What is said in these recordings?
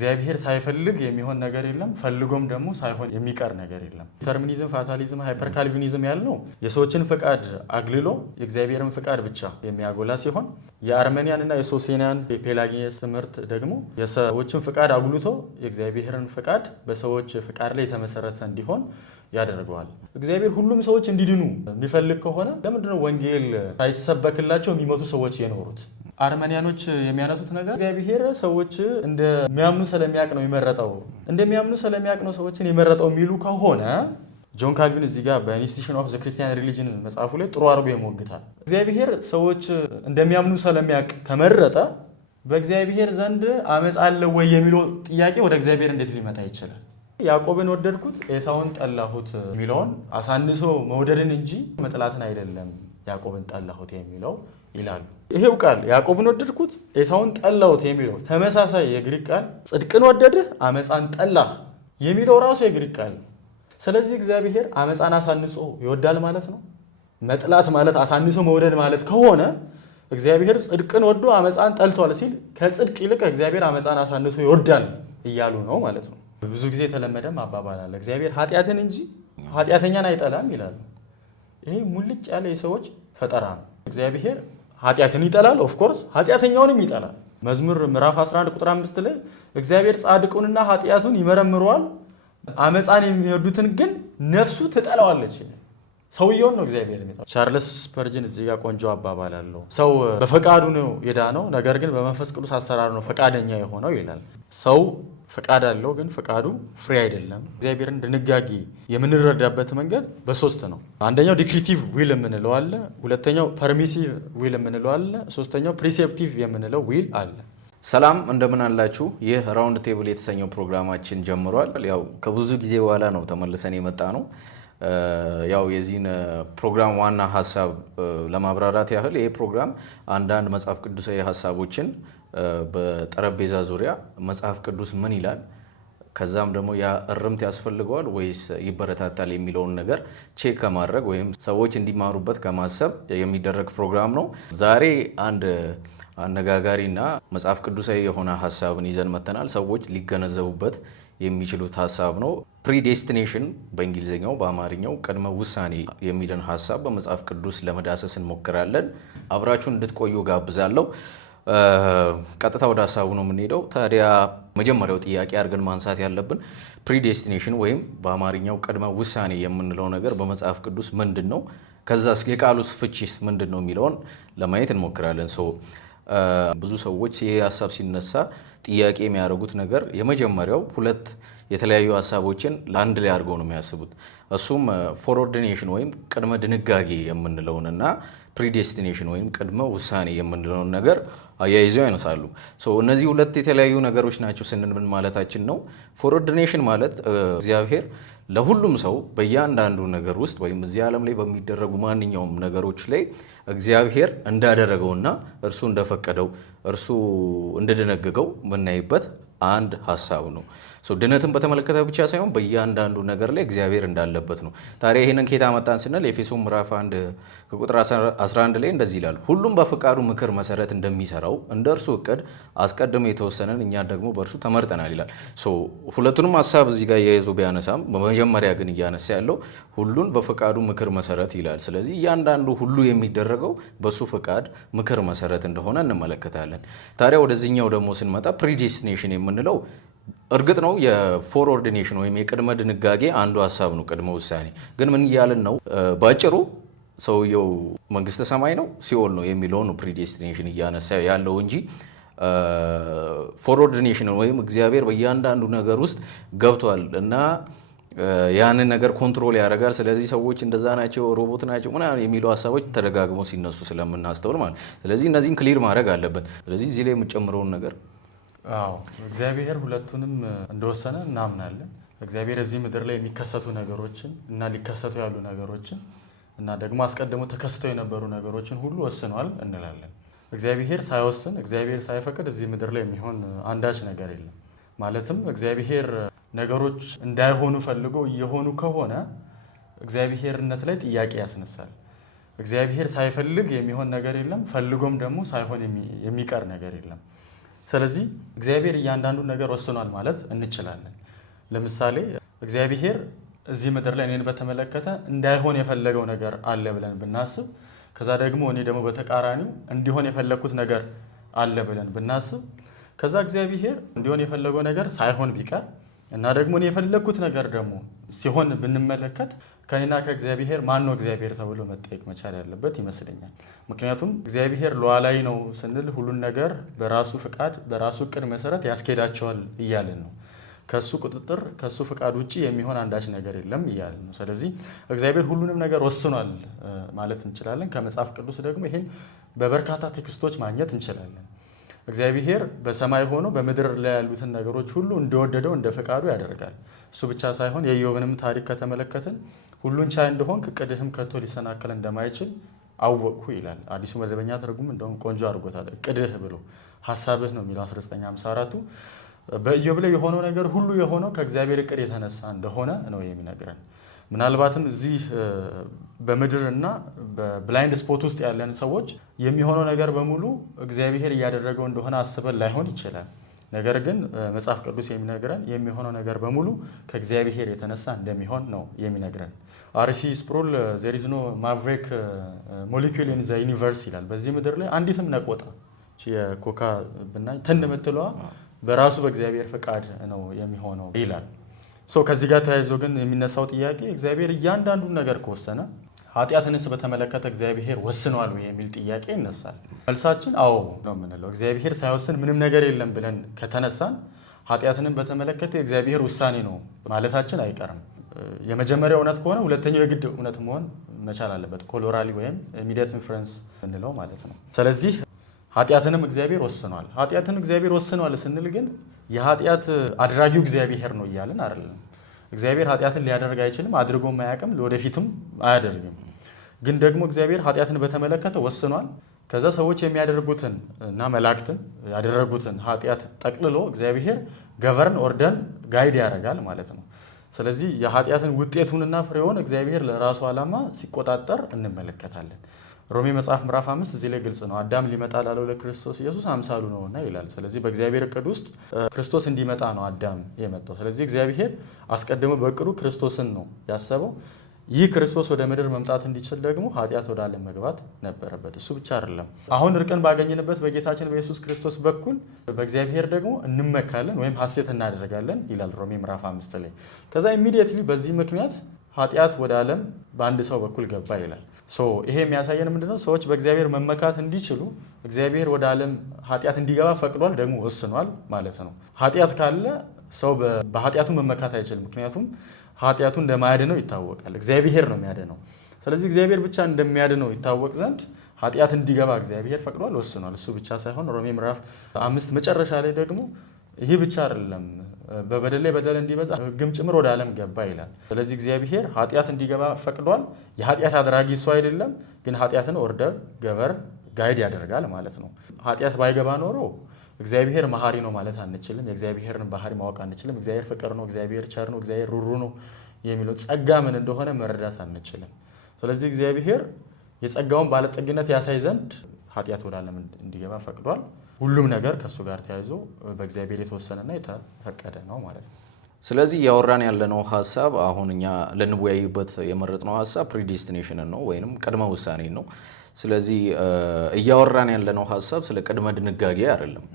እግዚአብሔር ሳይፈልግ የሚሆን ነገር የለም፣ ፈልጎም ደግሞ ሳይሆን የሚቀር ነገር የለም። ዲተርሚኒዝም፣ ፋታሊዝም፣ ሃይፐር ካልቪኒዝም ያልነው የሰዎችን ፍቃድ አግልሎ የእግዚአብሔርን ፍቃድ ብቻ የሚያጎላ ሲሆን የአርሜኒያን እና የሶሴኒያን የፔላጊየስ ትምህርት ደግሞ የሰዎችን ፍቃድ አጉልቶ የእግዚአብሔርን ፍቃድ በሰዎች ፍቃድ ላይ የተመሰረተ እንዲሆን ያደርገዋል። እግዚአብሔር ሁሉም ሰዎች እንዲድኑ የሚፈልግ ከሆነ ለምንድነው ወንጌል ሳይሰበክላቸው የሚሞቱ ሰዎች የኖሩት? አርመኒያኖች የሚያነሱት ነገር እግዚአብሔር ሰዎች እንደሚያምኑ ስለሚያውቅ ነው የመረጠው፣ እንደሚያምኑ ስለሚያውቅ ነው ሰዎችን የመረጠው የሚሉ ከሆነ ጆን ካልቪን እዚህ ጋር በኢንስቲትዩሽን ኦፍ ዘ ክርስቲያን ሪሊጅን መጽሐፉ ላይ ጥሩ አድርጎ ይሞግታል። እግዚአብሔር ሰዎች እንደሚያምኑ ስለሚያውቅ ከመረጠ በእግዚአብሔር ዘንድ አመፅ አለ ወይ የሚለው ጥያቄ ወደ እግዚአብሔር እንዴት ሊመጣ ይችላል? ያዕቆብን ወደድኩት ኤሳውን ጠላሁት የሚለውን አሳንሶ መውደድን እንጂ መጥላትን አይደለም ያዕቆብን ጠላሁት የሚለው ይላሉ። ይሄው ቃል ያዕቆብን ወደድኩት ኤሳውን ጠላሁት የሚለው ተመሳሳይ የግሪክ ቃል ጽድቅን ወደድህ አመፃን ጠላህ የሚለው ራሱ የግሪክ ቃል። ስለዚህ እግዚአብሔር አመፃን አሳንሶ ይወዳል ማለት ነው። መጥላት ማለት አሳንሶ መውደድ ማለት ከሆነ እግዚአብሔር ጽድቅን ወዶ አመፃን ጠልቷል ሲል ከጽድቅ ይልቅ እግዚአብሔር አመፃን አሳንሶ ይወዳል እያሉ ነው ማለት ነው። ብዙ ጊዜ የተለመደም አባባል አለ፣ እግዚአብሔር ኃጢአትን እንጂ ኃጢአተኛን አይጠላም ይላሉ። ይሄ ሙልጭ ያለ የሰዎች ፈጠራ ነው። እግዚአብሔር ኃጢአትን ይጠላል፣ ኦፍኮርስ ኃጢአተኛውንም ይጠላል። መዝሙር ምዕራፍ 11 ቁጥር 5 ላይ እግዚአብሔር ጻድቁንና ኃጢአቱን ይመረምረዋል፣ አመፃን የሚወዱትን ግን ነፍሱ ትጠላዋለች። ሰውየውን ነው እግዚአብሔር የሚጠላው። ቻርልስ ስፐርጅን እዚህ ጋር ቆንጆ አባባል አለው። ሰው በፈቃዱ ነው የዳነው፣ ነገር ግን በመንፈስ ቅዱስ አሰራር ነው ፈቃደኛ የሆነው ይላል። ሰው ፈቃድ አለው፣ ግን ፈቃዱ ፍሬ አይደለም። እግዚአብሔርን ድንጋጌ የምንረዳበት መንገድ በሶስት ነው። አንደኛው ዲክሪቲቭ ዊል የምንለው አለ፣ ሁለተኛው ፐርሚሲቭ ዊል የምንለው አለ፣ ሶስተኛው ፕሪሴፕቲቭ የምንለው ዊል አለ። ሰላም እንደምን አላችሁ? ይህ ራውንድ ቴብል የተሰኘው ፕሮግራማችን ጀምሯል። ያው ከብዙ ጊዜ በኋላ ነው ተመልሰን የመጣ ነው። ያው የዚህን ፕሮግራም ዋና ሀሳብ ለማብራራት ያህል ይህ ፕሮግራም አንዳንድ መጽሐፍ ቅዱሳዊ ሀሳቦችን በጠረጴዛ ዙሪያ መጽሐፍ ቅዱስ ምን ይላል፣ ከዛም ደግሞ ያ እርምት ያስፈልገዋል ወይስ ይበረታታል የሚለውን ነገር ቼክ ከማድረግ ወይም ሰዎች እንዲማሩበት ከማሰብ የሚደረግ ፕሮግራም ነው። ዛሬ አንድ አነጋጋሪና መጽሐፍ ቅዱሳዊ የሆነ ሀሳብን ይዘን መተናል። ሰዎች ሊገነዘቡበት የሚችሉት ሀሳብ ነው። ፕሪዴስቲኔሽን በእንግሊዝኛው፣ በአማርኛው ቅድመ ውሳኔ የሚልን ሀሳብ በመጽሐፍ ቅዱስ ለመዳሰስ እንሞክራለን። አብራችሁን እንድትቆዩ ጋብዛለሁ። ቀጥታ ወደ ሀሳቡ ነው የምንሄደው። ታዲያ መጀመሪያው ጥያቄ አድርገን ማንሳት ያለብን ፕሪዴስቲኔሽን ወይም በአማርኛው ቅድመ ውሳኔ የምንለው ነገር በመጽሐፍ ቅዱስ ምንድን ነው፣ ከዛስ የቃሉስ ፍቺስ ምንድን ነው የሚለውን ለማየት እንሞክራለን። ብዙ ሰዎች ይህ ሀሳብ ሲነሳ ጥያቄ የሚያደርጉት ነገር የመጀመሪያው ሁለት የተለያዩ ሀሳቦችን ለአንድ ላይ አድርገው ነው የሚያስቡት። እሱም ፎርኦርዲኔሽን ወይም ቅድመ ድንጋጌ የምንለውን እና ፕሪዴስቲኔሽን ወይም ቅድመ ውሳኔ የምንለውን ነገር አያይዘው ያነሳሉ። እነዚህ ሁለት የተለያዩ ነገሮች ናቸው ስንል ምን ማለታችን ነው? ፎርኦርዲኔሽን ማለት እግዚአብሔር ለሁሉም ሰው በእያንዳንዱ ነገር ውስጥ ወይም እዚህ ዓለም ላይ በሚደረጉ ማንኛውም ነገሮች ላይ እግዚአብሔር እንዳደረገውና እርሱ እንደፈቀደው እርሱ እንደደነገገው የምናይበት አንድ ሀሳብ ነው። ድነትን በተመለከተ ብቻ ሳይሆን በእያንዳንዱ ነገር ላይ እግዚአብሔር እንዳለበት ነው። ታዲያ ይህንን ከየት አመጣን ስንል ኤፌሶን ምዕራፍ 1 ከቁጥር 11 ላይ እንደዚህ ይላል፣ ሁሉም በፈቃዱ ምክር መሰረት እንደሚሰራው እንደ እርሱ እቅድ አስቀድሞ የተወሰነን እኛ ደግሞ በእርሱ ተመርጠናል ይላል። ሁለቱንም ሀሳብ እዚህ ጋር እያይዞ ቢያነሳም በመጀመሪያ ግን እያነሳ ያለው ሁሉን በፈቃዱ ምክር መሰረት ይላል። ስለዚህ እያንዳንዱ ሁሉ የሚደረገው በሱ ፈቃድ ምክር መሰረት እንደሆነ እንመለከታለን። ታዲያ ወደዚህኛው ደግሞ ስንመጣ ፕሪዴስቲኔሽን የምንለው እርግጥ ነው የፎርኦርዲኔሽን ወይም የቅድመ ድንጋጌ አንዱ ሀሳብ ነው። ቅድመ ውሳኔ ግን ምን እያልን ነው? በአጭሩ ሰውየው መንግስተ ሰማይ ነው ሲኦል ነው የሚለው ነው ፕሪዴስቲኔሽን እያነሳ ያለው እንጂ ፎርኦርዲኔሽን ወይም እግዚአብሔር በእያንዳንዱ ነገር ውስጥ ገብቷል እና ያንን ነገር ኮንትሮል ያደርጋል። ስለዚህ ሰዎች እንደዛ ናቸው፣ ሮቦት ናቸው ምናምን የሚሉ ሀሳቦች ተደጋግመው ሲነሱ ስለምናስተውል ማለት። ስለዚህ እነዚህን ክሊር ማድረግ አለበት። ስለዚህ እዚህ ላይ የምጨምረውን ነገር እግዚአብሔር ሁለቱንም እንደወሰነ እናምናለን። እግዚአብሔር እዚህ ምድር ላይ የሚከሰቱ ነገሮችን እና ሊከሰቱ ያሉ ነገሮችን እና ደግሞ አስቀድሞ ተከስተው የነበሩ ነገሮችን ሁሉ ወስኗል እንላለን። እግዚአብሔር ሳይወስን እግዚአብሔር ሳይፈቅድ እዚህ ምድር ላይ የሚሆን አንዳች ነገር የለም። ማለትም እግዚአብሔር ነገሮች እንዳይሆኑ ፈልጎ እየሆኑ ከሆነ እግዚአብሔርነት ላይ ጥያቄ ያስነሳል። እግዚአብሔር ሳይፈልግ የሚሆን ነገር የለም፣ ፈልጎም ደግሞ ሳይሆን የሚቀር ነገር የለም። ስለዚህ እግዚአብሔር እያንዳንዱን ነገር ወስኗል ማለት እንችላለን። ለምሳሌ እግዚአብሔር እዚህ ምድር ላይ እኔን በተመለከተ እንዳይሆን የፈለገው ነገር አለ ብለን ብናስብ፣ ከዛ ደግሞ እኔ ደግሞ በተቃራኒው እንዲሆን የፈለግኩት ነገር አለ ብለን ብናስብ፣ ከዛ እግዚአብሔር እንዲሆን የፈለገው ነገር ሳይሆን ቢቀር እና ደግሞ እኔ የፈለግኩት ነገር ደግሞ ሲሆን ብንመለከት ከኔና ከእግዚአብሔር ማን ነው እግዚአብሔር ተብሎ መጠየቅ መቻል ያለበት ይመስለኛል። ምክንያቱም እግዚአብሔር ሉዓላዊ ነው ስንል ሁሉን ነገር በራሱ ፍቃድ በራሱ እቅድ መሰረት ያስኬዳቸዋል እያልን ነው። ከሱ ቁጥጥር ከሱ ፍቃድ ውጪ የሚሆን አንዳች ነገር የለም እያልን ነው። ስለዚህ እግዚአብሔር ሁሉንም ነገር ወስኗል ማለት እንችላለን። ከመጽሐፍ ቅዱስ ደግሞ ይሄን በበርካታ ቴክስቶች ማግኘት እንችላለን። እግዚአብሔር በሰማይ ሆኖ በምድር ላይ ያሉትን ነገሮች ሁሉ እንደወደደው እንደ ፈቃዱ ያደርጋል። እሱ ብቻ ሳይሆን የኢዮብንም ታሪክ ከተመለከትን ሁሉን ቻይ እንደሆንክ እቅድህም ከቶ ሊሰናከል እንደማይችል አወቅሁ ይላል። አዲሱ መደበኛ ትርጉም እንደውም ቆንጆ አድርጎታል። እቅድህ ብሎ ሀሳብህ ነው የሚለው 1954ቱ። በኢዮብ ላይ የሆነው ነገር ሁሉ የሆነው ከእግዚአብሔር እቅድ የተነሳ እንደሆነ ነው የሚነግረን። ምናልባትም እዚህ በምድር እና በብላይንድ ስፖት ውስጥ ያለን ሰዎች የሚሆነው ነገር በሙሉ እግዚአብሔር እያደረገው እንደሆነ አስበን ላይሆን ይችላል። ነገር ግን መጽሐፍ ቅዱስ የሚነግረን የሚሆነው ነገር በሙሉ ከእግዚአብሔር የተነሳ እንደሚሆን ነው የሚነግረን። አርሲ ስፕሩል ዜር ኢዝ ኖ ማቭሪክ ሞሊኪውል ኢን ዘ ዩኒቨርስ ይላል። በዚህ ምድር ላይ አንዲትም ነቆጣ የኮካ ብናኝ ትን የምትለዋ በራሱ በእግዚአብሔር ፈቃድ ነው የሚሆነው ይላል። ከዚህ ጋር ተያይዞ ግን የሚነሳው ጥያቄ እግዚአብሔር እያንዳንዱን ነገር ከወሰነ ኃጢአትንስ በተመለከተ እግዚአብሔር ወስኗል ወይ የሚል ጥያቄ ይነሳል። መልሳችን አዎ ነው የምንለው። እግዚአብሔር ሳይወስን ምንም ነገር የለም ብለን ከተነሳን ኃጢአትንም በተመለከተ እግዚአብሔር ውሳኔ ነው ማለታችን አይቀርም። የመጀመሪያው እውነት ከሆነ ሁለተኛው የግድ እውነት መሆን መቻል አለበት። ኮሎራሊ ወይም ኢሚዲየት ኢንፈረንስ እንለው ማለት ነው። ስለዚህ ኃጢአትንም እግዚአብሔር ወስኗል። ኃጢአትን እግዚአብሔር ወስኗል ስንል ግን የኃጢአት አድራጊው እግዚአብሔር ነው እያልን አይደለም። እግዚአብሔር ኃጢአትን ሊያደርግ አይችልም፣ አድርጎም አያውቅም፣ ለወደፊትም አያደርግም። ግን ደግሞ እግዚአብሔር ኃጢአትን በተመለከተ ወስኗል። ከዛ ሰዎች የሚያደርጉትን እና መላእክትን ያደረጉትን ኃጢአት ጠቅልሎ እግዚአብሔር ገቨርን ኦርደን ጋይድ ያደርጋል ማለት ነው። ስለዚህ የኃጢአትን ውጤቱንና ፍሬውን እግዚአብሔር ለራሱ ዓላማ ሲቆጣጠር እንመለከታለን። ሮሜ መጽሐፍ ምዕራፍ 5 እዚህ ላይ ግልጽ ነው። አዳም ሊመጣ ላለው ለክርስቶስ ኢየሱስ አምሳሉ ነውና ይላል። ስለዚህ በእግዚአብሔር እቅድ ውስጥ ክርስቶስ እንዲመጣ ነው አዳም የመጣው። ስለዚህ እግዚአብሔር አስቀድሞ በእቅዱ ክርስቶስን ነው ያሰበው። ይህ ክርስቶስ ወደ ምድር መምጣት እንዲችል ደግሞ ኃጢአት ወደ ዓለም መግባት ነበረበት። እሱ ብቻ አይደለም፣ አሁን እርቅን ባገኘንበት በጌታችን በኢየሱስ ክርስቶስ በኩል በእግዚአብሔር ደግሞ እንመካለን ወይም ሐሴት እናደርጋለን ይላል ሮሜ ምዕራፍ 5 ላይ። ከዛ ኢሚዲየትሊ በዚህ ምክንያት ኃጢአት ወደ ዓለም በአንድ ሰው በኩል ገባ ይላል። ይሄ የሚያሳየን ምንድነው? ሰዎች በእግዚአብሔር መመካት እንዲችሉ እግዚአብሔር ወደ ዓለም ኃጢአት እንዲገባ ፈቅዷል፣ ደግሞ ወስኗል ማለት ነው። ኃጢአት ካለ ሰው በኃጢአቱ መመካት አይችልም። ምክንያቱም ኃጢአቱ እንደማያድነው ይታወቃል። እግዚአብሔር ነው የሚያድነው። ስለዚህ እግዚአብሔር ብቻ እንደሚያድነው ይታወቅ ዘንድ ኃጢአት እንዲገባ እግዚአብሔር ፈቅዷል፣ ወስኗል። እሱ ብቻ ሳይሆን ሮሜ ምዕራፍ 5 መጨረሻ ላይ ደግሞ ይህ ብቻ አይደለም፣ በበደል ላይ በደል እንዲበዛ ሕግም ጭምር ወደ ዓለም ገባ ይላል። ስለዚህ እግዚአብሔር ኃጢአት እንዲገባ ፈቅዷል። የኃጢአት አድራጊ እሱ አይደለም፣ ግን ኃጢአትን ኦርደር ገቨር ጋይድ ያደርጋል ማለት ነው። ኃጢአት ባይገባ ኖሮ እግዚአብሔር መሐሪ ነው ማለት አንችልም። የእግዚአብሔርን ባህሪ ማወቅ አንችልም። እግዚአብሔር ፍቅር ነው፣ እግዚአብሔር ቸር ነው፣ እግዚአብሔር ሩሩ ነው የሚለው ጸጋ ምን እንደሆነ መረዳት አንችልም። ስለዚህ እግዚአብሔር የጸጋውን ባለጠግነት ያሳይ ዘንድ ኃጢአት ወደ ዓለም እንዲገባ ፈቅዷል። ሁሉም ነገር ከእሱ ጋር ተያይዞ በእግዚአብሔር የተወሰነና የተፈቀደ ነው ማለት ነው። ስለዚህ እያወራን ያለነው ሀሳብ አሁን እኛ ልንወያይበት የመረጥነው ሀሳብ ፕሪዲስቲኔሽንን ነው ወይንም ቅድመ ውሳኔ ነው። ስለዚህ እያወራን ያለነው ሀሳብ ስለ ቅድመ ድንጋጌ አይደለም።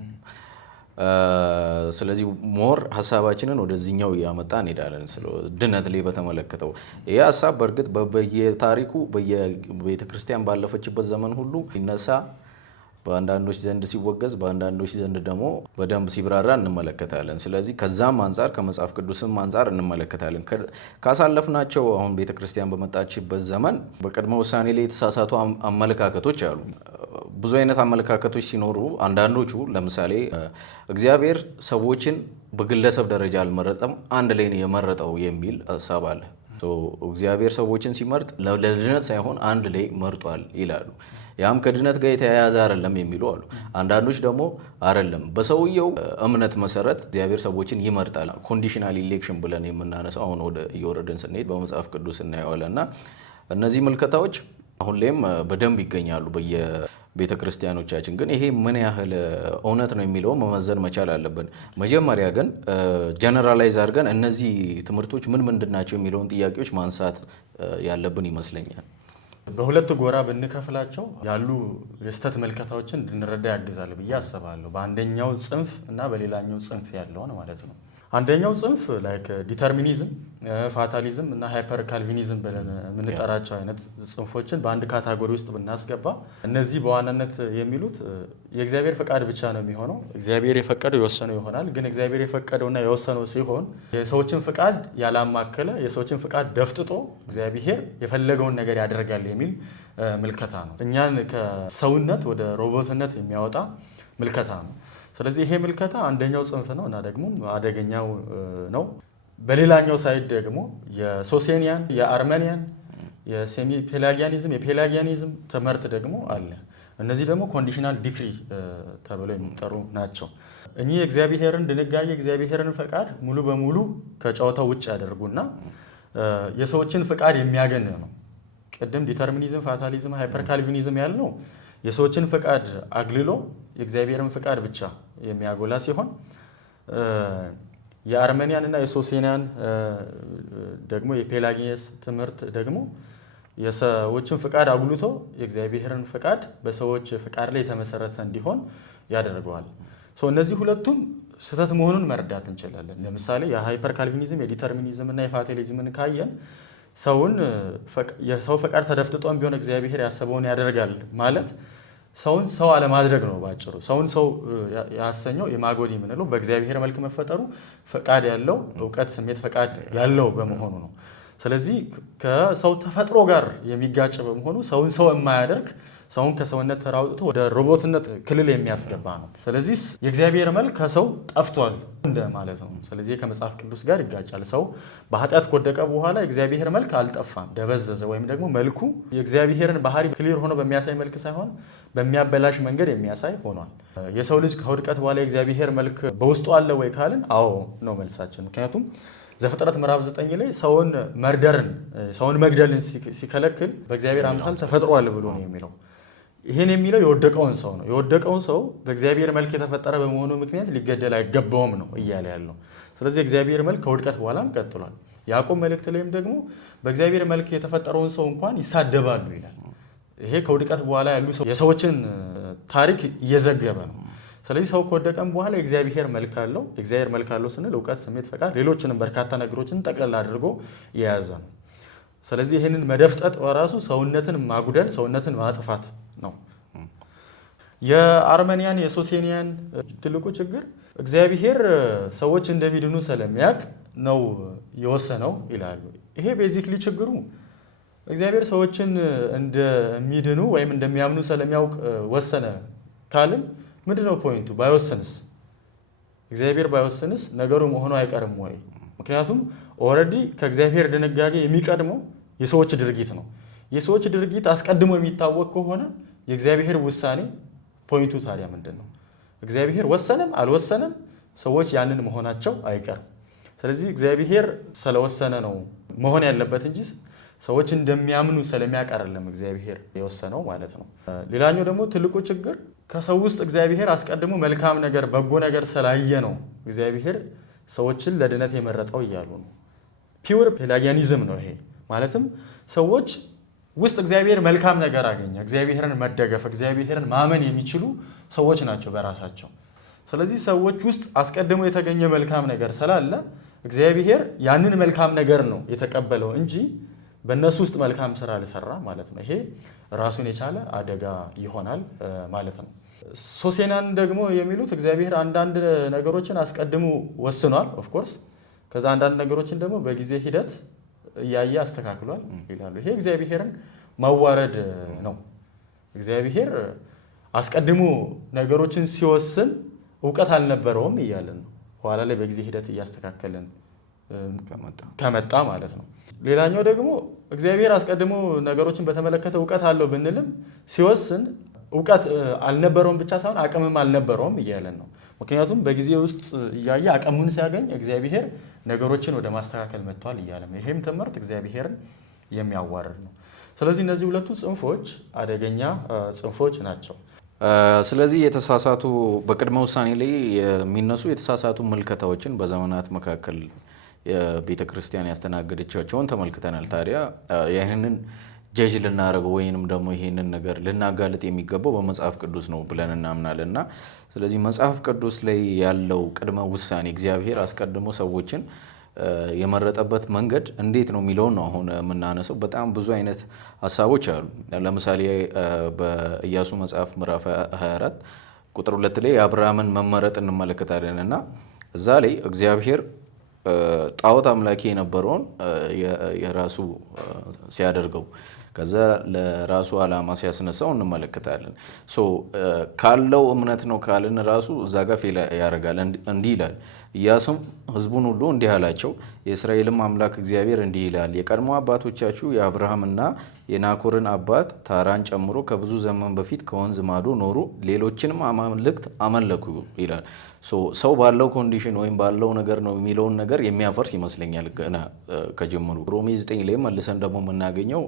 ስለዚህ ሞር ሀሳባችንን ወደዚህኛው እያመጣ እንሄዳለን። ድነት ላይ በተመለከተው ይህ ሀሳብ በእርግጥ በየታሪኩ በየቤተ ክርስቲያን ባለፈችበት ዘመን ሁሉ ሲነሳ በአንዳንዶች ዘንድ ሲወገዝ በአንዳንዶች ዘንድ ደግሞ በደንብ ሲብራራ እንመለከታለን። ስለዚህ ከዛም አንጻር ከመጽሐፍ ቅዱስም አንጻር እንመለከታለን። ካሳለፍናቸው አሁን ቤተክርስቲያን በመጣችበት ዘመን በቅድመ ውሳኔ ላይ የተሳሳቱ አመለካከቶች አሉ። ብዙ አይነት አመለካከቶች ሲኖሩ አንዳንዶቹ ለምሳሌ እግዚአብሔር ሰዎችን በግለሰብ ደረጃ አልመረጠም፣ አንድ ላይ ነው የመረጠው የሚል ሀሳብ አለ። እግዚአብሔር ሰዎችን ሲመርጥ ለድነት ሳይሆን አንድ ላይ መርጧል ይላሉ። ያም ከድነት ጋር የተያያዘ አይደለም የሚሉ አሉ። አንዳንዶች ደግሞ አይደለም፣ በሰውየው እምነት መሰረት እግዚአብሔር ሰዎችን ይመርጣል። ኮንዲሽናል ኢሌክሽን ብለን የምናነሳው አሁን ወደ እየወረድን ስንሄድ በመጽሐፍ ቅዱስ እናየዋለን። እና እነዚህ ምልከታዎች አሁን ላይም በደንብ ይገኛሉ በየቤተ ክርስቲያኖቻችን። ግን ይሄ ምን ያህል እውነት ነው የሚለው መመዘን መቻል አለብን። መጀመሪያ ግን ጀነራላይዝ አድርገን እነዚህ ትምህርቶች ምንድን ናቸው የሚለውን ጥያቄዎች ማንሳት ያለብን ይመስለኛል። በሁለት ጎራ ብንከፍላቸው ያሉ የስተት መልከታዎችን እንድንረዳ ያግዛል ብዬ አስባለሁ። በአንደኛው ጽንፍ እና በሌላኛው ጽንፍ ያለውን ማለት ነው። አንደኛው ጽንፍ ላይክ ዲተርሚኒዝም፣ ፋታሊዝም እና ሃይፐር ካልቪኒዝም ብለን የምንጠራቸው አይነት ጽንፎችን በአንድ ካታጎሪ ውስጥ ብናስገባ እነዚህ በዋናነት የሚሉት የእግዚአብሔር ፈቃድ ብቻ ነው የሚሆነው። እግዚአብሔር የፈቀደው የወሰነው ይሆናል። ግን እግዚአብሔር የፈቀደውና የወሰነው ሲሆን የሰዎችን ፈቃድ ያላማከለ፣ የሰዎችን ፈቃድ ደፍጥጦ እግዚአብሔር የፈለገውን ነገር ያደርጋል የሚል ምልከታ ነው። እኛን ከሰውነት ወደ ሮቦትነት የሚያወጣ ምልከታ ነው። ስለዚህ ይሄ ምልከታ አንደኛው ጽንፍ ነው እና ደግሞ አደገኛው ነው። በሌላኛው ሳይድ ደግሞ የሶሴኒያን፣ የአርመኒያን፣ የሴሚ ፔላጊያኒዝም፣ የፔላጊያኒዝም ትምህርት ደግሞ አለ። እነዚህ ደግሞ ኮንዲሽናል ዲክሪ ተብለው የሚጠሩ ናቸው። እኚህ የእግዚአብሔርን ድንጋጌ፣ የእግዚአብሔርን ፈቃድ ሙሉ በሙሉ ከጨዋታው ውጭ ያደርጉና የሰዎችን ፈቃድ የሚያገን ነው። ቅድም ዲተርሚኒዝም፣ ፋታሊዝም፣ ሃይፐር ካልቪኒዝም ያልነው የሰዎችን ፈቃድ አግልሎ የእግዚአብሔርን ፈቃድ ብቻ የሚያጎላ ሲሆን የአርሜኒያን እና የሶሴኒያን ደግሞ የፔላጊየስ ትምህርት ደግሞ የሰዎችን ፈቃድ አጉልቶ የእግዚአብሔርን ፈቃድ በሰዎች ፈቃድ ላይ የተመሰረተ እንዲሆን ያደርገዋል። እነዚህ ሁለቱም ስህተት መሆኑን መረዳት እንችላለን። ለምሳሌ የሃይፐር ካልቪኒዝም፣ የዲተርሚኒዝም እና የፋታሊዝምን ካየን የሰው ፈቃድ ተደፍጥጦም ቢሆን እግዚአብሔር ያሰበውን ያደርጋል ማለት ሰውን ሰው አለማድረግ ነው። ባጭሩ ሰውን ሰው ያሰኘው የማጎድ የምንለው በእግዚአብሔር መልክ መፈጠሩ ፈቃድ ያለው እውቀት፣ ስሜት፣ ፈቃድ ያለው በመሆኑ ነው። ስለዚህ ከሰው ተፈጥሮ ጋር የሚጋጭ በመሆኑ ሰውን ሰው የማያደርግ፣ ሰውን ከሰውነት ተራውጥቶ ወደ ሮቦትነት ክልል የሚያስገባ ነው። ስለዚህ የእግዚአብሔር መልክ ከሰው ጠፍቷል እንደ ማለት ነው። ስለዚህ ከመጽሐፍ ቅዱስ ጋር ይጋጫል። ሰው በኃጢአት ከወደቀ በኋላ የእግዚአብሔር መልክ አልጠፋም፣ ደበዘዘ። ወይም ደግሞ መልኩ የእግዚአብሔርን ባህሪ ክሊር ሆኖ በሚያሳይ መልክ ሳይሆን በሚያበላሽ መንገድ የሚያሳይ ሆኗል። የሰው ልጅ ከውድቀት በኋላ የእግዚአብሔር መልክ በውስጡ አለ ወይ ካልን አዎ ነው መልሳችን። ምክንያቱም ዘፍጥረት ምዕራፍ 9 ላይ ሰውን መግደልን ሲከለክል በእግዚአብሔር አምሳል ተፈጥሯል ብሎ ነው የሚለው። ይህን የሚለው የወደቀውን ሰው ነው። የወደቀውን ሰው በእግዚአብሔር መልክ የተፈጠረ በመሆኑ ምክንያት ሊገደል አይገባውም ነው እያለ ያለው። ስለዚህ የእግዚአብሔር መልክ ከውድቀት በኋላም ቀጥሏል። ያዕቆብ መልእክት ላይም ደግሞ በእግዚአብሔር መልክ የተፈጠረውን ሰው እንኳን ይሳደባሉ ይላል። ይሄ ከውድቀት በኋላ ያሉ የሰዎችን ታሪክ እየዘገበ ነው። ስለዚህ ሰው ከወደቀም በኋላ የእግዚአብሔር መልክ አለው። የእግዚአብሔር መልክ አለው ስንል እውቀት፣ ስሜት፣ ፈቃድ፣ ሌሎችንም በርካታ ነገሮችን ጠቅላላ አድርጎ የያዘ ነው። ስለዚህ ይህንን መደፍጠጥ በራሱ ሰውነትን ማጉደል፣ ሰውነትን ማጥፋት ነው። የአርሜኒያን፣ የሶሴኒያን ትልቁ ችግር እግዚአብሔር ሰዎች እንደሚድኑ ስለሚያውቅ ነው የወሰነው ይላሉ። ይሄ ቤዚክሊ ችግሩ እግዚአብሔር ሰዎችን እንደሚድኑ ወይም እንደሚያምኑ ስለሚያውቅ ወሰነ ካልን ምንድነው ፖይንቱ? ባይወስንስ እግዚአብሔር ባይወስንስ ነገሩ መሆኑ አይቀርም ወይ? ምክንያቱም ኦልሬዲ ከእግዚአብሔር ድንጋጌ የሚቀድመው የሰዎች ድርጊት ነው። የሰዎች ድርጊት አስቀድሞ የሚታወቅ ከሆነ የእግዚአብሔር ውሳኔ ፖይንቱ ታዲያ ምንድን ነው? እግዚአብሔር ወሰነም አልወሰነም ሰዎች ያንን መሆናቸው አይቀርም። ስለዚህ እግዚአብሔር ስለወሰነ ነው መሆን ያለበት እንጂ ሰዎች እንደሚያምኑ ስለሚያውቅ አይደለም እግዚአብሔር የወሰነው ማለት ነው። ሌላኛው ደግሞ ትልቁ ችግር ከሰው ውስጥ እግዚአብሔር አስቀድሞ መልካም ነገር፣ በጎ ነገር ስላየ ነው እግዚአብሔር ሰዎችን ለድነት የመረጠው እያሉ ነው። ፒውር ፔላጊያኒዝም ነው ይሄ። ማለትም ሰዎች ውስጥ እግዚአብሔር መልካም ነገር አገኘ፣ እግዚአብሔርን መደገፍ፣ እግዚአብሔርን ማመን የሚችሉ ሰዎች ናቸው በራሳቸው። ስለዚህ ሰዎች ውስጥ አስቀድሞ የተገኘ መልካም ነገር ስላለ እግዚአብሔር ያንን መልካም ነገር ነው የተቀበለው እንጂ በእነሱ ውስጥ መልካም ስራ አልሰራ ማለት ነው። ይሄ ራሱን የቻለ አደጋ ይሆናል ማለት ነው። ሶሴናን ደግሞ የሚሉት እግዚአብሔር አንዳንድ ነገሮችን አስቀድሞ ወስኗል ኦፍኮርስ፣ ከዛ አንዳንድ ነገሮችን ደግሞ በጊዜ ሂደት እያየ አስተካክሏል ይላሉ። ይሄ እግዚአብሔርን ማዋረድ ነው። እግዚአብሔር አስቀድሞ ነገሮችን ሲወስን እውቀት አልነበረውም እያለን ነው። ኋላ ላይ በጊዜ ሂደት እያስተካከልን ከመጣ ማለት ነው። ሌላኛው ደግሞ እግዚአብሔር አስቀድሞ ነገሮችን በተመለከተ እውቀት አለው ብንልም ሲወስን እውቀት አልነበረውም ብቻ ሳይሆን አቅምም አልነበረውም እያለን ነው። ምክንያቱም በጊዜ ውስጥ እያየ አቅሙን ሲያገኝ እግዚአብሔር ነገሮችን ወደ ማስተካከል መጥቷል እያለ ነው። ይሄም ትምህርት እግዚአብሔርን የሚያዋርድ ነው። ስለዚህ እነዚህ ሁለቱ ጽንፎች አደገኛ ጽንፎች ናቸው። ስለዚህ የተሳሳቱ በቅድመ ውሳኔ ላይ የሚነሱ የተሳሳቱ ምልከታዎችን በዘመናት መካከል የቤተ ክርስቲያን ያስተናገደቻቸውን ተመልክተናል። ታዲያ ይህንን ጀጅ ልናደርገው ወይንም ደግሞ ይህንን ነገር ልናጋልጥ የሚገባው በመጽሐፍ ቅዱስ ነው ብለን እናምናለን እና ስለዚህ መጽሐፍ ቅዱስ ላይ ያለው ቅድመ ውሳኔ እግዚአብሔር አስቀድሞ ሰዎችን የመረጠበት መንገድ እንዴት ነው የሚለውን ነው አሁን የምናነሳው። በጣም ብዙ አይነት ሀሳቦች አሉ። ለምሳሌ በኢያሱ መጽሐፍ ምዕራፍ 24 ቁጥር 2 ላይ የአብርሃምን መመረጥ እንመለከታለን እና እዛ ላይ እግዚአብሔር ጣዖት አምላኪ የነበረውን የራሱ ሲያደርገው ከዛ ለራሱ ዓላማ ሲያስነሳው እንመለከታለን። ካለው እምነት ነው ካልን ራሱ እዛ ጋር ፌል ያደርጋል። እንዲህ ይላል፣ ኢያሱም ሕዝቡን ሁሉ እንዲህ አላቸው፣ የእስራኤልም አምላክ እግዚአብሔር እንዲህ ይላል፣ የቀድሞ አባቶቻችሁ የአብርሃምና የናኮርን አባት ታራን ጨምሮ ከብዙ ዘመን በፊት ከወንዝ ማዶ ኖሩ፣ ሌሎችንም አማልክት አመለኩ ይላል። ሰው ባለው ኮንዲሽን ወይም ባለው ነገር ነው የሚለውን ነገር የሚያፈርስ ይመስለኛል ገና ከጀምሩ። ሮሜ 9 ላይ መልሰን ደግሞ የምናገኘው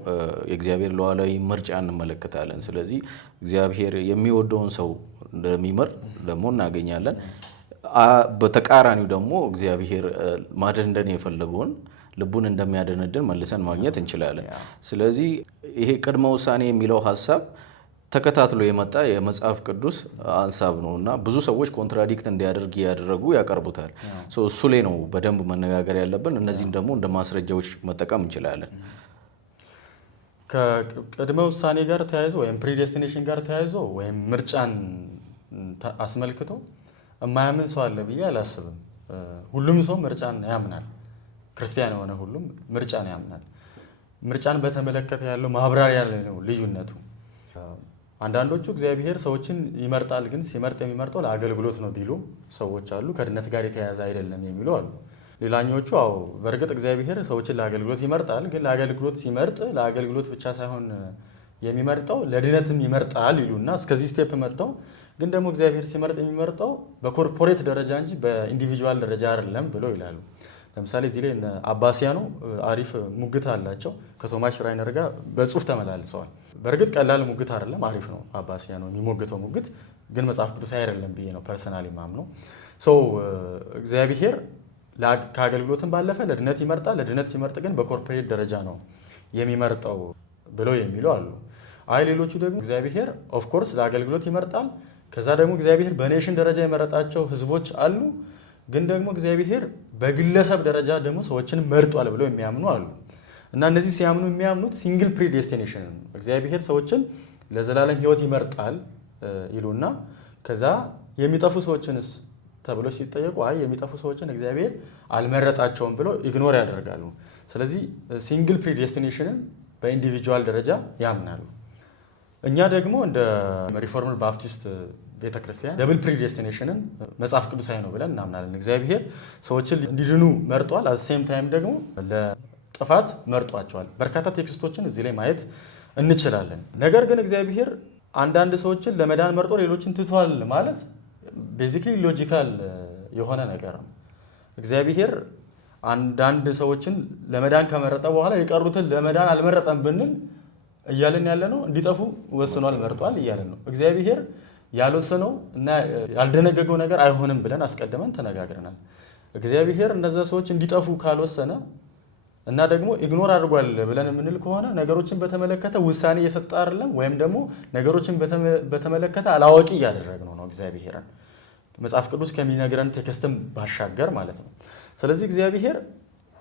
የእግዚአብሔር ሉዓላዊ ምርጫ እንመለከታለን። ስለዚህ እግዚአብሔር የሚወደውን ሰው እንደሚመር ደግሞ እናገኛለን። በተቃራኒው ደግሞ እግዚአብሔር ማደንደን የፈለገውን ልቡን እንደሚያደነድን መልሰን ማግኘት እንችላለን። ስለዚህ ይሄ ቅድመ ውሳኔ የሚለው ሀሳብ ተከታትሎ የመጣ የመጽሐፍ ቅዱስ ሀሳብ ነው እና ብዙ ሰዎች ኮንትራዲክት እንዲያደርግ ያደረጉ ያቀርቡታል። እሱ ላይ ነው በደንብ መነጋገር ያለብን። እነዚህን ደግሞ እንደ ማስረጃዎች መጠቀም እንችላለን። ከቅድመ ውሳኔ ጋር ተያይዞ ወይም ፕሪዴስቲኔሽን ጋር ተያይዞ ወይም ምርጫን አስመልክቶ የማያምን ሰው አለ ብዬ አላስብም። ሁሉም ሰው ምርጫን ያምናል። ክርስቲያን የሆነ ሁሉም ምርጫን ያምናል። ምርጫን በተመለከተ ያለው ማብራሪያ ላይ ነው ልዩነቱ። አንዳንዶቹ እግዚአብሔር ሰዎችን ይመርጣል፣ ግን ሲመርጥ የሚመርጠው ለአገልግሎት ነው ቢሉ ሰዎች አሉ። ከድነት ጋር የተያያዘ አይደለም የሚሉ አሉ። ሌላኞቹ በእርግጥ እግዚአብሔር ሰዎችን ለአገልግሎት ይመርጣል፣ ግን ለአገልግሎት ሲመርጥ ለአገልግሎት ብቻ ሳይሆን የሚመርጠው ለድነትም ይመርጣል ይሉና እስከዚህ ስቴፕ መጥተው ግን ደግሞ እግዚአብሔር ሲመርጥ የሚመርጠው በኮርፖሬት ደረጃ እንጂ በኢንዲቪጁዋል ደረጃ አይደለም ብለው ይላሉ። ለምሳሌ እዚህ ላይ አባሲያኖ አሪፍ ሙግት አላቸው። ከቶማስ ራይነር ጋር በጽሁፍ ተመላልሰዋል። በእርግጥ ቀላል ሙግት አይደለም፣ አሪፍ ነው አባሲያኖ የሚሞግተው ሙግት፣ ግን መጽሐፍ ቅዱስ አይደለም ብዬ ነው ፐርሰናሊ ማምነው። እግዚአብሔር ከአገልግሎትን ባለፈ ለድነት ይመርጣል። ለድነት ሲመርጥ ግን በኮርፖሬት ደረጃ ነው የሚመርጠው ብለው የሚሉ አሉ። ሌሎቹ ደግሞ እግዚአብሔር ኦፍኮርስ ለአገልግሎት ይመርጣል፣ ከዛ ደግሞ እግዚአብሔር በኔሽን ደረጃ የመረጣቸው ህዝቦች አሉ፣ ግን ደግሞ እግዚአብሔር በግለሰብ ደረጃ ደግሞ ሰዎችን መርጧል ብለው የሚያምኑ አሉ። እና እነዚህ ሲያምኑ የሚያምኑት ሲንግል ፕሪዴስቲኔሽን ነው። እግዚአብሔር ሰዎችን ለዘላለም ህይወት ይመርጣል ይሉና ከዛ የሚጠፉ ሰዎችንስ ተብሎ ሲጠየቁ የሚጠፉ ሰዎችን እግዚአብሔር አልመረጣቸውም ብለው ኢግኖር ያደርጋሉ። ስለዚህ ሲንግል ፕሪዴስቲኔሽንን በኢንዲቪጁዋል ደረጃ ያምናሉ። እኛ ደግሞ እንደ ሪፎርምድ ባፕቲስት ቤተክርስቲያን ደብል ፕሪዴስቲኔሽንን መጽሐፍ ቅዱሳዊ ነው ብለን እናምናለን። እግዚአብሔር ሰዎችን እንዲድኑ መርጧል፣ አት ሴም ታይም ደግሞ ለጥፋት መርጧቸዋል። በርካታ ቴክስቶችን እዚህ ላይ ማየት እንችላለን። ነገር ግን እግዚአብሔር አንዳንድ ሰዎችን ለመዳን መርጦ ሌሎችን ትቷል ማለት ቤዚክሊ ሎጂካል የሆነ ነገር ነው። እግዚአብሔር አንዳንድ ሰዎችን ለመዳን ከመረጠ በኋላ የቀሩትን ለመዳን አልመረጠም ብንል እያለን ያለ ነው እንዲጠፉ ወስኗል መርጧል እያለን ነው። እግዚአብሔር ያልወሰነው እና ያልደነገገው ነገር አይሆንም ብለን አስቀድመን ተነጋግረናል። እግዚአብሔር እነዛ ሰዎች እንዲጠፉ ካልወሰነ እና ደግሞ ኢግኖር አድርጓል ብለን የምንል ከሆነ ነገሮችን በተመለከተ ውሳኔ እየሰጠ አይደለም፣ ወይም ደግሞ ነገሮችን በተመለከተ አላዋቂ እያደረግነው ነው እግዚአብሔርን መጽሐፍ ቅዱስ ከሚነግረን ቴክስትም ባሻገር ማለት ነው። ስለዚህ እግዚአብሔር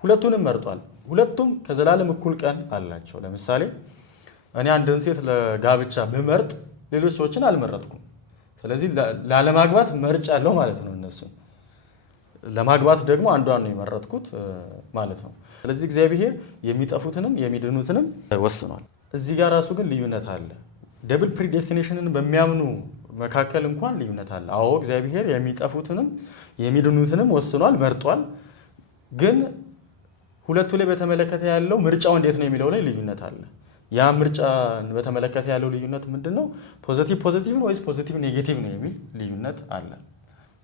ሁለቱንም መርጧል። ሁለቱም ከዘላለም እኩል ቀን አላቸው። ለምሳሌ እኔ አንድን ሴት ለጋብቻ ብመርጥ ሌሎች ሰዎችን አልመረጥኩም። ስለዚህ ላለማግባት መርጫለሁ ማለት ነው። እነሱ ለማግባት ደግሞ አንዷን ነው የመረጥኩት ማለት ነው። ስለዚህ እግዚአብሔር የሚጠፉትንም የሚድኑትንም ወስኗል። እዚህ ጋር ራሱ ግን ልዩነት አለ። ደብል ፕሪዴስቲኔሽንን በሚያምኑ መካከል እንኳን ልዩነት አለ። እግዚአብሔር የሚጠፉትንም የሚድኑትንም ወስኗል መርጧል። ግን ሁለቱ ላይ በተመለከተ ያለው ምርጫው እንዴት ነው የሚለው ላይ ልዩነት አለ። ያ ምርጫ በተመለከተ ያለው ልዩነት ምንድነው? ፖዚቲቭ ነው ወይስ ፖዚቲቭ ኔጌቲቭ ነው የሚል ልዩነት አለ።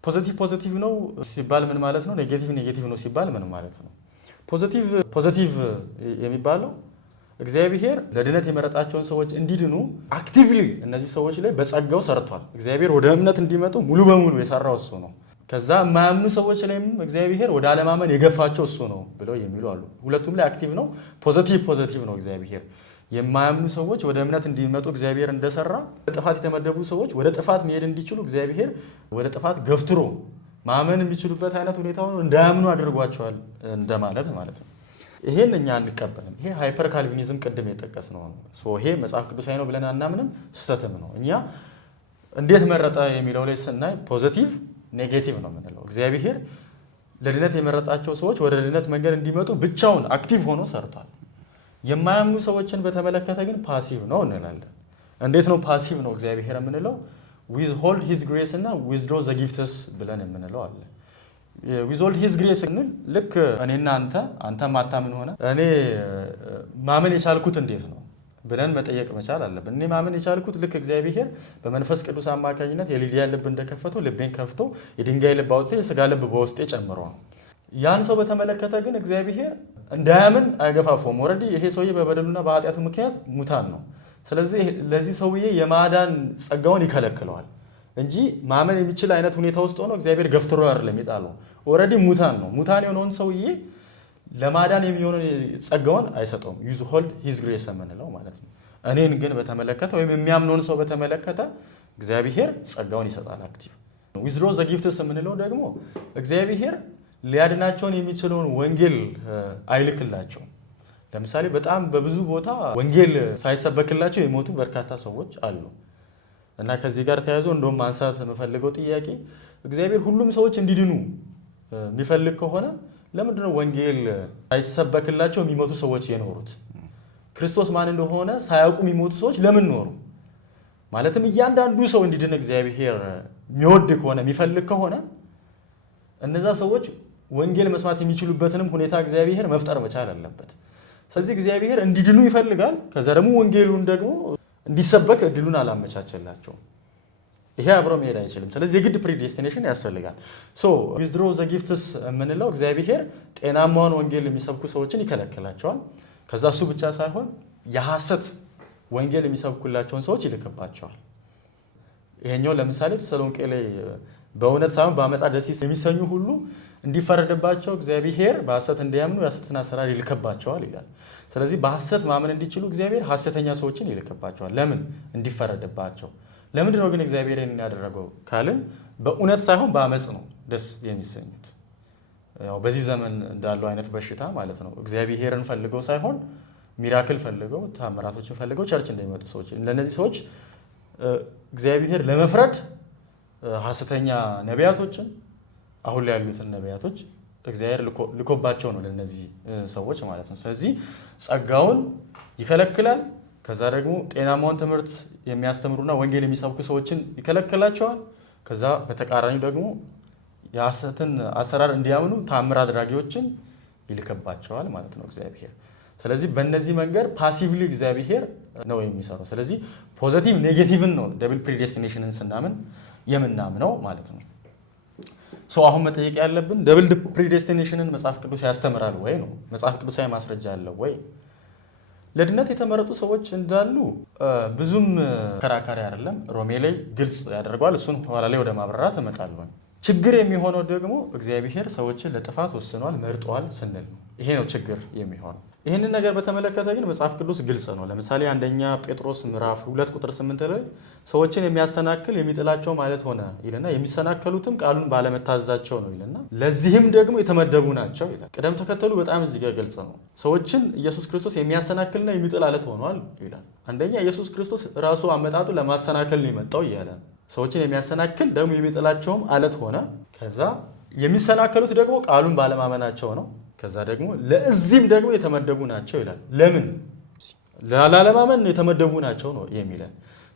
ፖዚቲቭ ነው ሲባል ምን ማለት ነው? ኔጌቲቭ ነው ሲባል ምን ማለት ነው? ፖዚቲቭ የሚባለው እግዚአብሔር ለድነት የመረጣቸውን ሰዎች እንዲድኑ አክቲቭሊ እነዚህ ሰዎች ላይ በጸጋው ሰርቷል። እግዚአብሔር ወደ እምነት እንዲመጡ ሙሉ በሙሉ የሰራው እሱ ነው። ከዛ የማያምኑ ሰዎች ላይም እግዚአብሔር ወደ አለማመን የገፋቸው እሱ ነው ብለው የሚሉ አሉ። ሁለቱም ላይ አክቲቭ ነው። ፖዚቲቭ ነው እግዚአብሔር። የማያምኑ ሰዎች ወደ እምነት እንዲመጡ እግዚአብሔር እንደሰራ፣ ጥፋት የተመደቡ ሰዎች ወደ ጥፋት መሄድ እንዲችሉ እግዚአብሔር ወደ ጥፋት ገፍትሮ ማመን የሚችሉበት አይነት ሁኔታ ሆኖ እንዳያምኑ አድርጓቸዋል እንደማለት ማለት ነው። ይሄን እኛ አንቀበልም። ይሄ ሃይፐር ካልቪኒዝም ቅድም የጠቀስነው ነው። ይሄ መጽሐፍ ቅዱሳዊ ነው ብለን አናምንም፣ ስህተትም ነው። እኛ እንዴት መረጠ የሚለው ላይ ስናይ ፖዚቲቭ ኔጌቲቭ ነው የምንለው። እግዚአብሔር ለድነት የመረጣቸው ሰዎች ወደ ድነት መንገድ እንዲመጡ ብቻውን አክቲቭ ሆኖ ሰርቷል። የማያምኑ ሰዎችን በተመለከተ ግን ፓሲቭ ነው እንላለን። እንዴት ነው ፓሲቭ ነው እግዚአብሔር የምንለው? ዊዝሆልድ ሂዝ ግሬስ እና ዊዝድሮ ዘ ጊፍትስ ብለን የምንለው አለ። ዊዝሆልድ ሂዝ ግሬስ ስንል ልክ እኔና አንተ ማታምን ሆነ እኔ ማመን የቻልኩት እንዴት ነው ብለን መጠየቅ መቻል አለብን። እኔ ማመን የቻልኩት ልክ እግዚአብሔር በመንፈስ ቅዱስ አማካኝነት የሊዲያ ልብ እንደከፈተው ልቤን ከፍቶ የድንጋይ ልብ አውጥቶ የስጋ ልብ በውስጤ ጨምሮ ነው። ያን ሰው በተመለከተ ግን እግዚአብሔር እንዳያምን አይገፋፈውም። ኦልሬዲ ይሄ ሰውዬ በበደሉና በኃጢአቱ ምክንያት ሙታን ነው። ስለዚህ ለዚህ ሰውዬ የማዳን ጸጋውን ይከለክለዋል እንጂ ማመን የሚችል አይነት ሁኔታ ውስጥ ሆኖ እግዚአብሔር ገፍትሮ አይደለም የጣለው። ኦልሬዲ ሙታን ነው። ሙታን የሆነውን ሰውዬ ለማዳን የሚሆነው ጸጋውን አይሰጠውም። ዊዝሆልድ ሂዝ ግሬስ የምንለው ማለት ነው። እኔን ግን በተመለከተ ወይም የሚያምነውን ሰው በተመለከተ እግዚአብሔር ጸጋውን ይሰጣል አክቲቭ። ዊዝድሮ ዘ ጊፍትስ የምንለው ደግሞ እግዚአብሔር ሊያድናቸውን የሚችለውን ወንጌል አይልክላቸውም። ለምሳሌ በጣም በብዙ ቦታ ወንጌል ሳይሰበክላቸው የሞቱ በርካታ ሰዎች አሉ እና ከዚህ ጋር ተያይዞ እንደውም ማንሳት የምፈልገው ጥያቄ እግዚአብሔር ሁሉም ሰዎች እንዲድኑ የሚፈልግ ከሆነ ለምንድነው ወንጌል ሳይሰበክላቸው የሚሞቱ ሰዎች የኖሩት? ክርስቶስ ማን እንደሆነ ሳያውቁ የሚሞቱ ሰዎች ለምን ኖሩ? ማለትም እያንዳንዱ ሰው እንዲድን እግዚአብሔር የሚወድ ከሆነ የሚፈልግ ከሆነ እነዛ ሰዎች ወንጌል መስማት የሚችሉበትንም ሁኔታ እግዚአብሔር መፍጠር መቻል አለበት። ስለዚህ እግዚአብሔር እንዲድኑ ይፈልጋል። ከዛ ደግሞ ወንጌሉን ደግሞ እንዲሰበክ እድሉን አላመቻቸላቸውም። ይሄ አብሮ መሄድ አይችልም። ስለዚህ የግድ ፕሪዴስቲኔሽን ያስፈልጋል። ዊዝድሮ ዘ ጊፍትስ የምንለው እግዚአብሔር ጤናማውን ወንጌል የሚሰብኩ ሰዎችን ይከለክላቸዋል። ከዛ እሱ ብቻ ሳይሆን የሐሰት ወንጌል የሚሰብኩላቸውን ሰዎች ይልክባቸዋል። ይሄኛው ለምሳሌ ተሰሎንቄ ላይ በእውነት ሳይሆን በአመፃ ደስ የሚሰኙ ሁሉ እንዲፈረድባቸው እግዚአብሔር በሐሰት እንዲያምኑ የሐሰትን አሰራር ይልክባቸዋል ይላል። ስለዚህ በሐሰት ማመን እንዲችሉ እግዚአብሔር ሐሰተኛ ሰዎችን ይልክባቸዋል። ለምን? እንዲፈረድባቸው። ለምንድን ነው ግን እግዚአብሔር ያደረገው ካልን በእውነት ሳይሆን በአመፅ ነው ደስ የሚሰኙት። ያው በዚህ ዘመን እንዳለው አይነት በሽታ ማለት ነው። እግዚአብሔርን ፈልገው ሳይሆን ሚራክል ፈልገው ታምራቶችን ፈልገው ቸርች እንደሚመጡ ሰዎች፣ ለነዚህ ሰዎች እግዚአብሔር ለመፍረድ ሐሰተኛ ነቢያቶችን አሁን ላይ ያሉትን ነቢያቶች እግዚአብሔር ልኮባቸው ነው ለነዚህ ሰዎች ማለት ነው። ስለዚህ ጸጋውን ይከለክላል። ከዛ ደግሞ ጤናማውን ትምህርት የሚያስተምሩና ወንጌል የሚሰብኩ ሰዎችን ይከለክላቸዋል። ከዛ በተቃራኒው ደግሞ የሐሰትን አሰራር እንዲያምኑ ታምር አድራጊዎችን ይልክባቸዋል ማለት ነው እግዚአብሔር። ስለዚህ በእነዚህ መንገድ ፓሲቭሊ እግዚአብሔር ነው የሚሰራው። ስለዚህ ፖዚቲቭ ኔጌቲቭን ነው ደብል ፕሪዴስቲኔሽንን ስናምን የምናምነው ማለት ነው። አሁን መጠየቅ ያለብን ደብል ፕሪዴስቲኔሽንን መጽሐፍ ቅዱስ ያስተምራል ወይ ነው። መጽሐፍ ቅዱሳዊ ማስረጃ አለው ወይ? ለድነት የተመረጡ ሰዎች እንዳሉ ብዙም ከራካሪ አይደለም። ሮሜ ላይ ግልጽ ያደርገዋል። እሱን ኋላ ላይ ወደ ማብራራት እመጣለሁ። ችግር የሚሆነው ደግሞ እግዚአብሔር ሰዎችን ለጥፋት ወስኗል፣ መርጧል ስንል ነው። ይሄ ነው ችግር የሚሆነው። ይህንን ነገር በተመለከተ ግን መጽሐፍ ቅዱስ ግልጽ ነው። ለምሳሌ አንደኛ ጴጥሮስ ምዕራፍ 2 ቁጥር 8 ላይ ሰዎችን የሚያሰናክል የሚጥላቸው ማለት ሆነ ይልና የሚሰናከሉትም ቃሉን ባለመታዘዛቸው ነው ይልና ለዚህም ደግሞ የተመደቡ ናቸው ይላል። ቅደም ተከተሉ በጣም እዚህ ጋር ግልጽ ነው። ሰዎችን ኢየሱስ ክርስቶስ የሚያሰናክልና የሚጥል አለት ሆኗል ይላል። አንደኛ ኢየሱስ ክርስቶስ ራሱ አመጣጡ ለማሰናከል ነው የመጣው እያለ ነው። ሰዎችን የሚያሰናክል ደግሞ የሚጥላቸውም አለት ሆነ። ከዛ የሚሰናከሉት ደግሞ ቃሉን ባለማመናቸው ነው። ከዛ ደግሞ ለዚህም ደግሞ የተመደቡ ናቸው ይላል። ለምን? ላለማመን የተመደቡ ናቸው ነው የሚለን።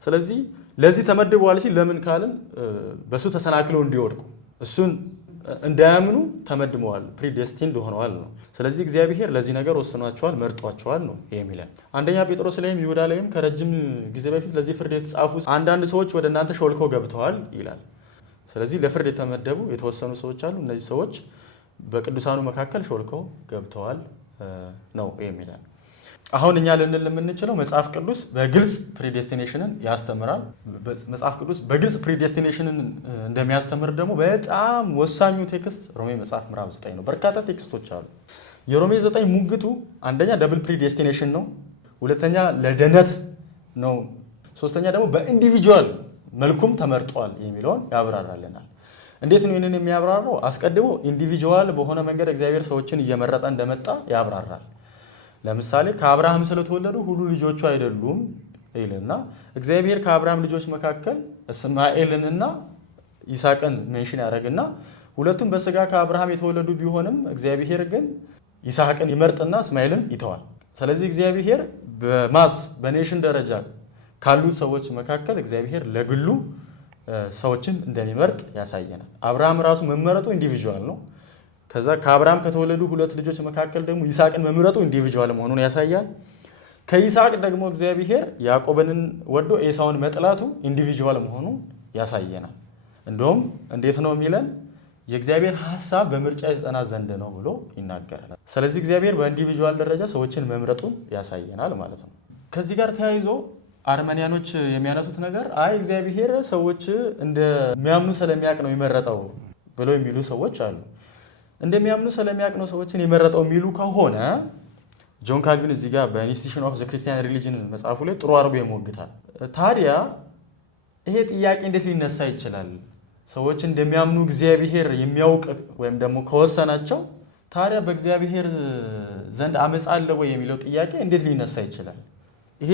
ስለዚህ ለዚህ ተመድበዋል ሲል ለምን ካልን በሱ ተሰናክለው እንዲወድቁ እሱን እንዳያምኑ ተመድበዋል፣ ፕሪዴስቲንድ ሆነዋል ነው። ስለዚህ እግዚአብሔር ለዚህ ነገር ወስኗቸዋል፣ መርጧቸዋል ነው የሚለን። አንደኛ ጴጥሮስ ላይም ይሁዳ ላይም ከረጅም ጊዜ በፊት ለዚህ ፍርድ የተጻፉ አንዳንድ ሰዎች ወደ እናንተ ሾልከው ገብተዋል ይላል። ስለዚህ ለፍርድ የተመደቡ የተወሰኑ ሰዎች አሉ። እነዚህ ሰዎች በቅዱሳኑ መካከል ሾልከው ገብተዋል ነው የሚለን። አሁን እኛ ልንል የምንችለው መጽሐፍ ቅዱስ በግልጽ ፕሪዴስቲኔሽንን ያስተምራል። መጽሐፍ ቅዱስ በግልጽ ፕሪዴስቲኔሽንን እንደሚያስተምር ደግሞ በጣም ወሳኙ ቴክስት ሮሜ መጽሐፍ ምዕራፍ 9 ነው። በርካታ ቴክስቶች አሉ። የሮሜ 9 ሙግቱ አንደኛ ደብል ፕሪዴስቲኔሽን ነው፣ ሁለተኛ ለድነት ነው፣ ሶስተኛ ደግሞ በኢንዲቪጁዋል መልኩም ተመርጧል የሚለውን ያብራራልናል። እንዴት ነው ይህንን የሚያብራራው? አስቀድሞ ኢንዲቪጁዋል በሆነ መንገድ እግዚአብሔር ሰዎችን እየመረጠ እንደመጣ ያብራራል። ለምሳሌ ከአብርሃም ስለተወለዱ ሁሉ ልጆቹ አይደሉም ይልና እግዚአብሔር ከአብርሃም ልጆች መካከል እስማኤልንና ይስሐቅን ሜንሽን ያደርግና ሁለቱም በስጋ ከአብርሃም የተወለዱ ቢሆንም እግዚአብሔር ግን ይስሐቅን ይመርጥና እስማኤልን ይተዋል። ስለዚህ እግዚአብሔር በኔሽን ደረጃ ካሉት ሰዎች መካከል እግዚአብሔር ለግሉ ሰዎችን እንደሚመርጥ ያሳየናል። አብርሃም ራሱ መመረጡ ኢንዲቪጁዋል ነው። ከዛ ከአብርሃም ከተወለዱ ሁለት ልጆች መካከል ደግሞ ይስሐቅን መምረጡ ኢንዲቪጁዋል መሆኑን ያሳያል። ከይስሐቅ ደግሞ እግዚአብሔር ያዕቆብን ወዶ ኤሳውን መጥላቱ ኢንዲቪጁዋል መሆኑን ያሳየናል። እንደውም እንዴት ነው የሚለን? የእግዚአብሔር ሐሳብ በምርጫ ይጸና ዘንድ ነው ብሎ ይናገራል። ስለዚህ እግዚአብሔር በኢንዲቪጁዋል ደረጃ ሰዎችን መምረጡን ያሳየናል ማለት ነው። ከዚህ ጋር ተያይዞ አርመኒያኖች የሚያነሱት ነገር እግዚአብሔር ሰዎች እንደሚያምኑ ስለሚያውቅ ነው የመረጠው ብለው የሚሉ ሰዎች አሉ። እንደሚያምኑ ስለሚያውቅ ነው ሰዎችን የመረጠው የሚሉ ከሆነ ጆን ካልቪን እዚህ ጋር በኢንስቲትዩሽን ኦፍ ዘ ክርስቲያን ሪሊጅን መጽሐፉ ላይ ጥሩ አድርጎ ይሞግታል። ታዲያ ይሄ ጥያቄ እንዴት ሊነሳ ይችላል? ሰዎች እንደሚያምኑ እግዚአብሔር የሚያውቅ ወይም ደግሞ ከወሰናቸው ታዲያ በእግዚአብሔር ዘንድ አመፃ አለ ወይ የሚለው ጥያቄ እንዴት ሊነሳ ይችላል? ይሄ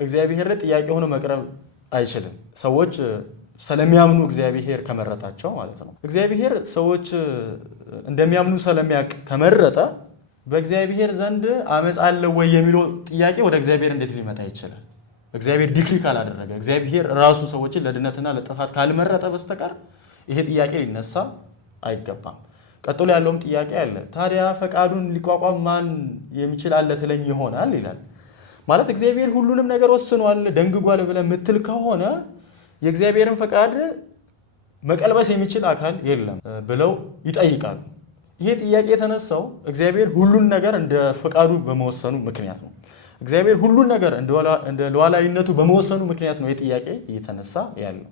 እግዚአብሔር ላይ ጥያቄ ሆኖ መቅረብ አይችልም። ሰዎች ስለሚያምኑ እግዚአብሔር ከመረጣቸው ማለት ነው። እግዚአብሔር ሰዎች እንደሚያምኑ ስለሚያውቅ ከመረጠ በእግዚአብሔር ዘንድ አመፃ አለ ወይ የሚለው ጥያቄ ወደ እግዚአብሔር እንዴት ሊመጣ ይችላል? እግዚአብሔር ዲክሪ ካላደረገ፣ እግዚአብሔር ራሱ ሰዎችን ለድነትና ለጥፋት ካልመረጠ በስተቀር ይሄ ጥያቄ ሊነሳ አይገባም። ቀጥሎ ያለውም ጥያቄ አለ። ታዲያ ፈቃዱን ሊቋቋም ማን የሚችል አለ ትለኝ ይሆናል ይላል። ማለት እግዚአብሔር ሁሉንም ነገር ወስኗል ደንግጓል ብለህ የምትል ከሆነ የእግዚአብሔርን ፈቃድ መቀልበስ የሚችል አካል የለም ብለው ይጠይቃሉ። ይሄ ጥያቄ የተነሳው እግዚአብሔር ሁሉን ነገር እንደ ፈቃዱ በመወሰኑ ምክንያት ነው። እግዚአብሔር ሁሉን ነገር እንደ ሉዓላዊነቱ በመወሰኑ ምክንያት ነው ይሄ ጥያቄ እየተነሳ ያለው።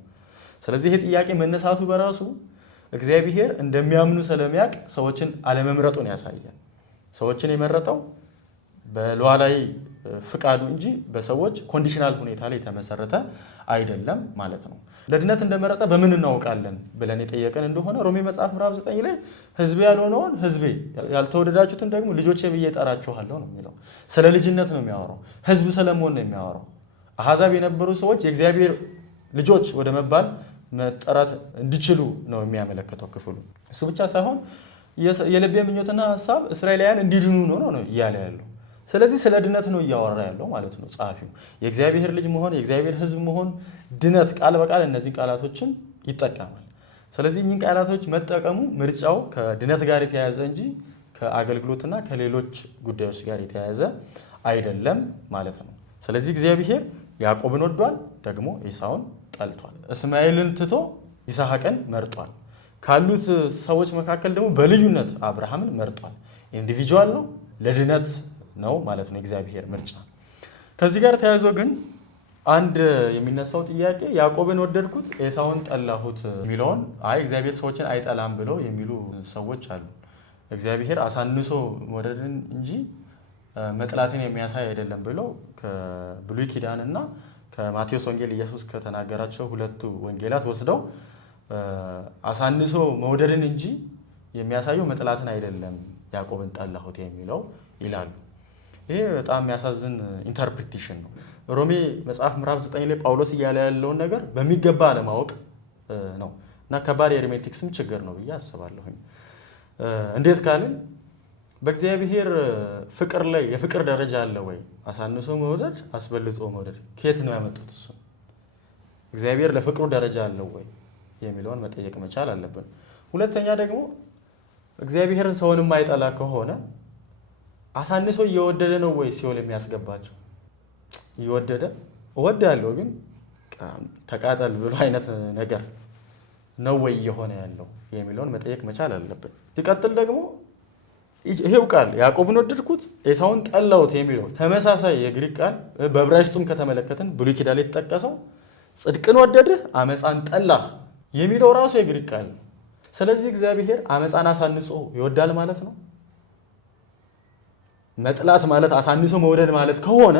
ስለዚህ ይሄ ጥያቄ መነሳቱ በራሱ እግዚአብሔር እንደሚያምኑ ስለሚያውቅ ሰዎችን አለመምረጡን ያሳያል። ሰዎችን የመረጠው በሉዓላዊ ፍቃዱ እንጂ በሰዎች ኮንዲሽናል ሁኔታ ላይ የተመሰረተ አይደለም ማለት ነው። ለድነት እንደመረጠ በምን እናውቃለን ብለን የጠየቀን እንደሆነ ሮሜ መጽሐፍ ምዕራፍ 9 ላይ ሕዝቤ ያልሆነውን ሕዝቤ ያልተወደዳችሁትን ደግሞ ልጆቼ ብዬ እጠራችኋለሁ ነው የሚለው። ስለ ልጅነት ነው የሚያወራው። ሕዝብ ስለመሆን ነው የሚያወራው። አሕዛብ የነበሩ ሰዎች የእግዚአብሔር ልጆች ወደ መባል መጠራት እንዲችሉ ነው የሚያመለክተው ክፍሉ። እሱ ብቻ ሳይሆን የልቤ ምኞትና ሀሳብ እስራኤላውያን እንዲድኑ ነው እያለ ያለው። ስለዚህ ስለ ድነት ነው እያወራ ያለው ማለት ነው ጸሐፊው። የእግዚአብሔር ልጅ መሆን፣ የእግዚአብሔር ሕዝብ መሆን፣ ድነት ቃል በቃል እነዚህ ቃላቶችን ይጠቀማል። ስለዚህ እኚህን ቃላቶች መጠቀሙ ምርጫው ከድነት ጋር የተያያዘ እንጂ ከአገልግሎትና ከሌሎች ጉዳዮች ጋር የተያያዘ አይደለም ማለት ነው። ስለዚህ እግዚአብሔር ያዕቆብን ወዷል፣ ደግሞ ኤሳውን ጠልቷል። እስማኤልን ትቶ ይስሐቅን መርጧል። ካሉት ሰዎች መካከል ደግሞ በልዩነት አብርሃምን መርጧል። ኢንዲቪጁዋል ነው፣ ለድነት ነው ማለት ነው የእግዚአብሔር ምርጫ። ከዚህ ጋር ተያይዞ ግን አንድ የሚነሳው ጥያቄ ያዕቆብን ወደድኩት ኤሳውን ጠላሁት የሚለውን እግዚአብሔር ሰዎችን አይጠላም ብለው የሚሉ ሰዎች አሉ። እግዚአብሔር አሳንሶ መውደድን እንጂ መጥላትን የሚያሳይ አይደለም ብለው ከብሉይ ኪዳንና ከማቴዎስ ወንጌል ኢየሱስ ከተናገራቸው ሁለቱ ወንጌላት ወስደው አሳንሶ መውደድን እንጂ የሚያሳየው መጥላትን አይደለም ያዕቆብን ጠላሁት የሚለው ይላሉ። ይሄ በጣም የሚያሳዝን ኢንተርፕሪቴሽን ነው። ሮሜ መጽሐፍ ምዕራፍ 9 ላይ ጳውሎስ እያለ ያለውን ነገር በሚገባ አለማወቅ ነው እና ከባድ የሄርሜቲክስም ችግር ነው ብዬ አስባለሁኝ። እንዴት ካልን በእግዚአብሔር ፍቅር ላይ የፍቅር ደረጃ አለ ወይ? አሳንሶ መውደድ፣ አስበልጦ መውደድ ከየት ነው ያመጡት? እሱ እግዚአብሔር ለፍቅሩ ደረጃ አለው ወይ የሚለውን መጠየቅ መቻል አለብን። ሁለተኛ ደግሞ እግዚአብሔርን ሰውን የማይጠላ ከሆነ አሳንሶ እየወደደ ነው ወይ ሲኦል የሚያስገባቸው? እየወደደ እወዳለሁ ግን ተቃጠል ብሎ አይነት ነገር ነው ወይ እየሆነ ያለው የሚለውን መጠየቅ መቻል አለብን። ሲቀጥል ደግሞ ይሄው ቃል ያዕቆብን ወደድኩት ኤሳውን ጠላሁት የሚለው ተመሳሳይ የግሪክ ቃል በዕብራይስጡም ከተመለከትን ብሉይ ኪዳን ላይ የተጠቀሰው ጽድቅን ወደድህ አመፃን ጠላህ የሚለው ራሱ የግሪክ ቃል ነው። ስለዚህ እግዚአብሔር አመፃን አሳንሶ ይወዳል ማለት ነው። መጥላት ማለት አሳንሶ መውደድ ማለት ከሆነ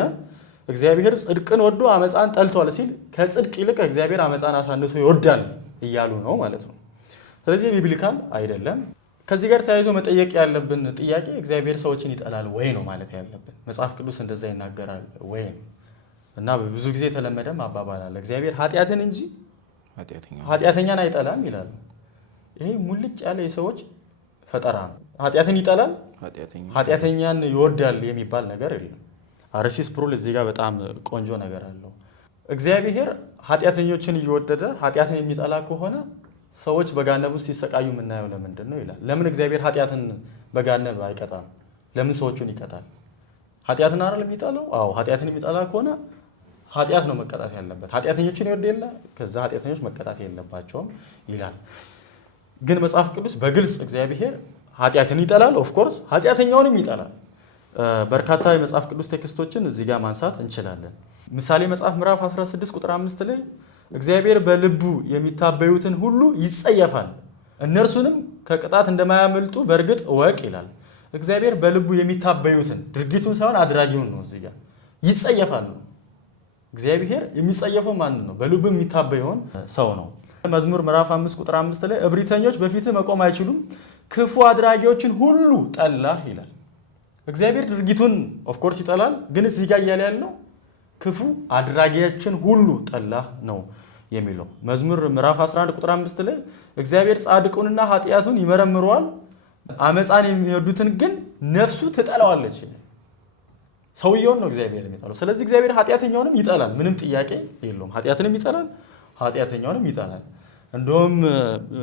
እግዚአብሔር ጽድቅን ወዶ አመፃን ጠልቷል ሲል ከጽድቅ ይልቅ እግዚአብሔር አመፃን አሳንሶ ይወዳል እያሉ ነው ማለት ነው። ስለዚህ ቢብሊካል አይደለም። ከዚህ ጋር ተያይዞ መጠየቅ ያለብን ጥያቄ እግዚአብሔር ሰዎችን ይጠላል ወይ ነው ማለት ያለብን። መጽሐፍ ቅዱስ እንደዛ ይናገራል ወይ? እና ብዙ ጊዜ የተለመደም አባባል አለ እግዚአብሔር ኃጢአትን እንጂ ኃጢአተኛን አይጠላም ይላሉ። ይሄ ሙልጭ ያለ የሰዎች ፈጠራ ነው። ኃጢአትን ይጠላል ኃጢአተኛን ይወዳል የሚባል ነገር የለም። አርሲስ ፕሩል እዚህ ጋር በጣም ቆንጆ ነገር አለው። እግዚአብሔር ኃጢአተኞችን እየወደደ ኃጢአትን የሚጠላ ከሆነ ሰዎች በጋነብ ውስጥ ሲሰቃዩ የምናየው ለምንድን ነው ይላል። ለምን እግዚአብሔር ኃጢአትን በጋነብ አይቀጣም? ለምን ሰዎቹን ይቀጣል? ኃጢአትን አይደል የሚጠላው? አዎ ኃጢአትን የሚጠላ ከሆነ ኃጢአት ነው መቀጣት ያለበት። ኃጢአተኞችን ይወድ የለ ከዛ ኃጢአተኞች መቀጣት የለባቸውም ይላል። ግን መጽሐፍ ቅዱስ በግልጽ እግዚአብሔር ኃጢአትን ይጠላል፣ ኦፍኮርስ ኃጢአተኛውንም ይጠላል። በርካታ የመጽሐፍ ቅዱስ ቴክስቶችን እዚህ ጋር ማንሳት እንችላለን። ምሳሌ መጽሐፍ ምዕራፍ 16 ቁጥር 5 ላይ እግዚአብሔር በልቡ የሚታበዩትን ሁሉ ይጸየፋል፣ እነርሱንም ከቅጣት እንደማያመልጡ በእርግጥ እወቅ ይላል። እግዚአብሔር በልቡ የሚታበዩትን ድርጊቱን ሳይሆን አድራጊውን ነው እዚህ ጋር ይጸየፋል። እግዚአብሔር የሚጸየፈው ማንን ነው? በልቡ የሚታበየውን ሰው ነው። መዝሙር ምዕራፍ 5 ቁጥር 5 ላይ እብሪተኞች በፊትህ መቆም አይችሉም፣ ክፉ አድራጊዎችን ሁሉ ጠላህ ይላል። እግዚአብሔር ድርጊቱን ኦፍኮርስ ይጠላል፣ ግን እዚህ ጋር እያለ ያለው ክፉ አድራጊዎችን ሁሉ ጠላህ ነው የሚለው። መዝሙር ምዕራፍ 11 ቁጥር 5 ላይ እግዚአብሔር ጻድቁንና ኃጢአቱን ይመረምረዋል፣ አመፃን የሚወዱትን ግን ነፍሱ ትጠላዋለች። ሰውየውን ነው እግዚአብሔር የሚጠላው። ስለዚህ እግዚአብሔር ኃጢአተኛውንም ይጠላል፣ ምንም ጥያቄ የለውም። ኃጢአትንም ይጠላል፣ ኃጢአተኛውንም ይጠላል። እንደውም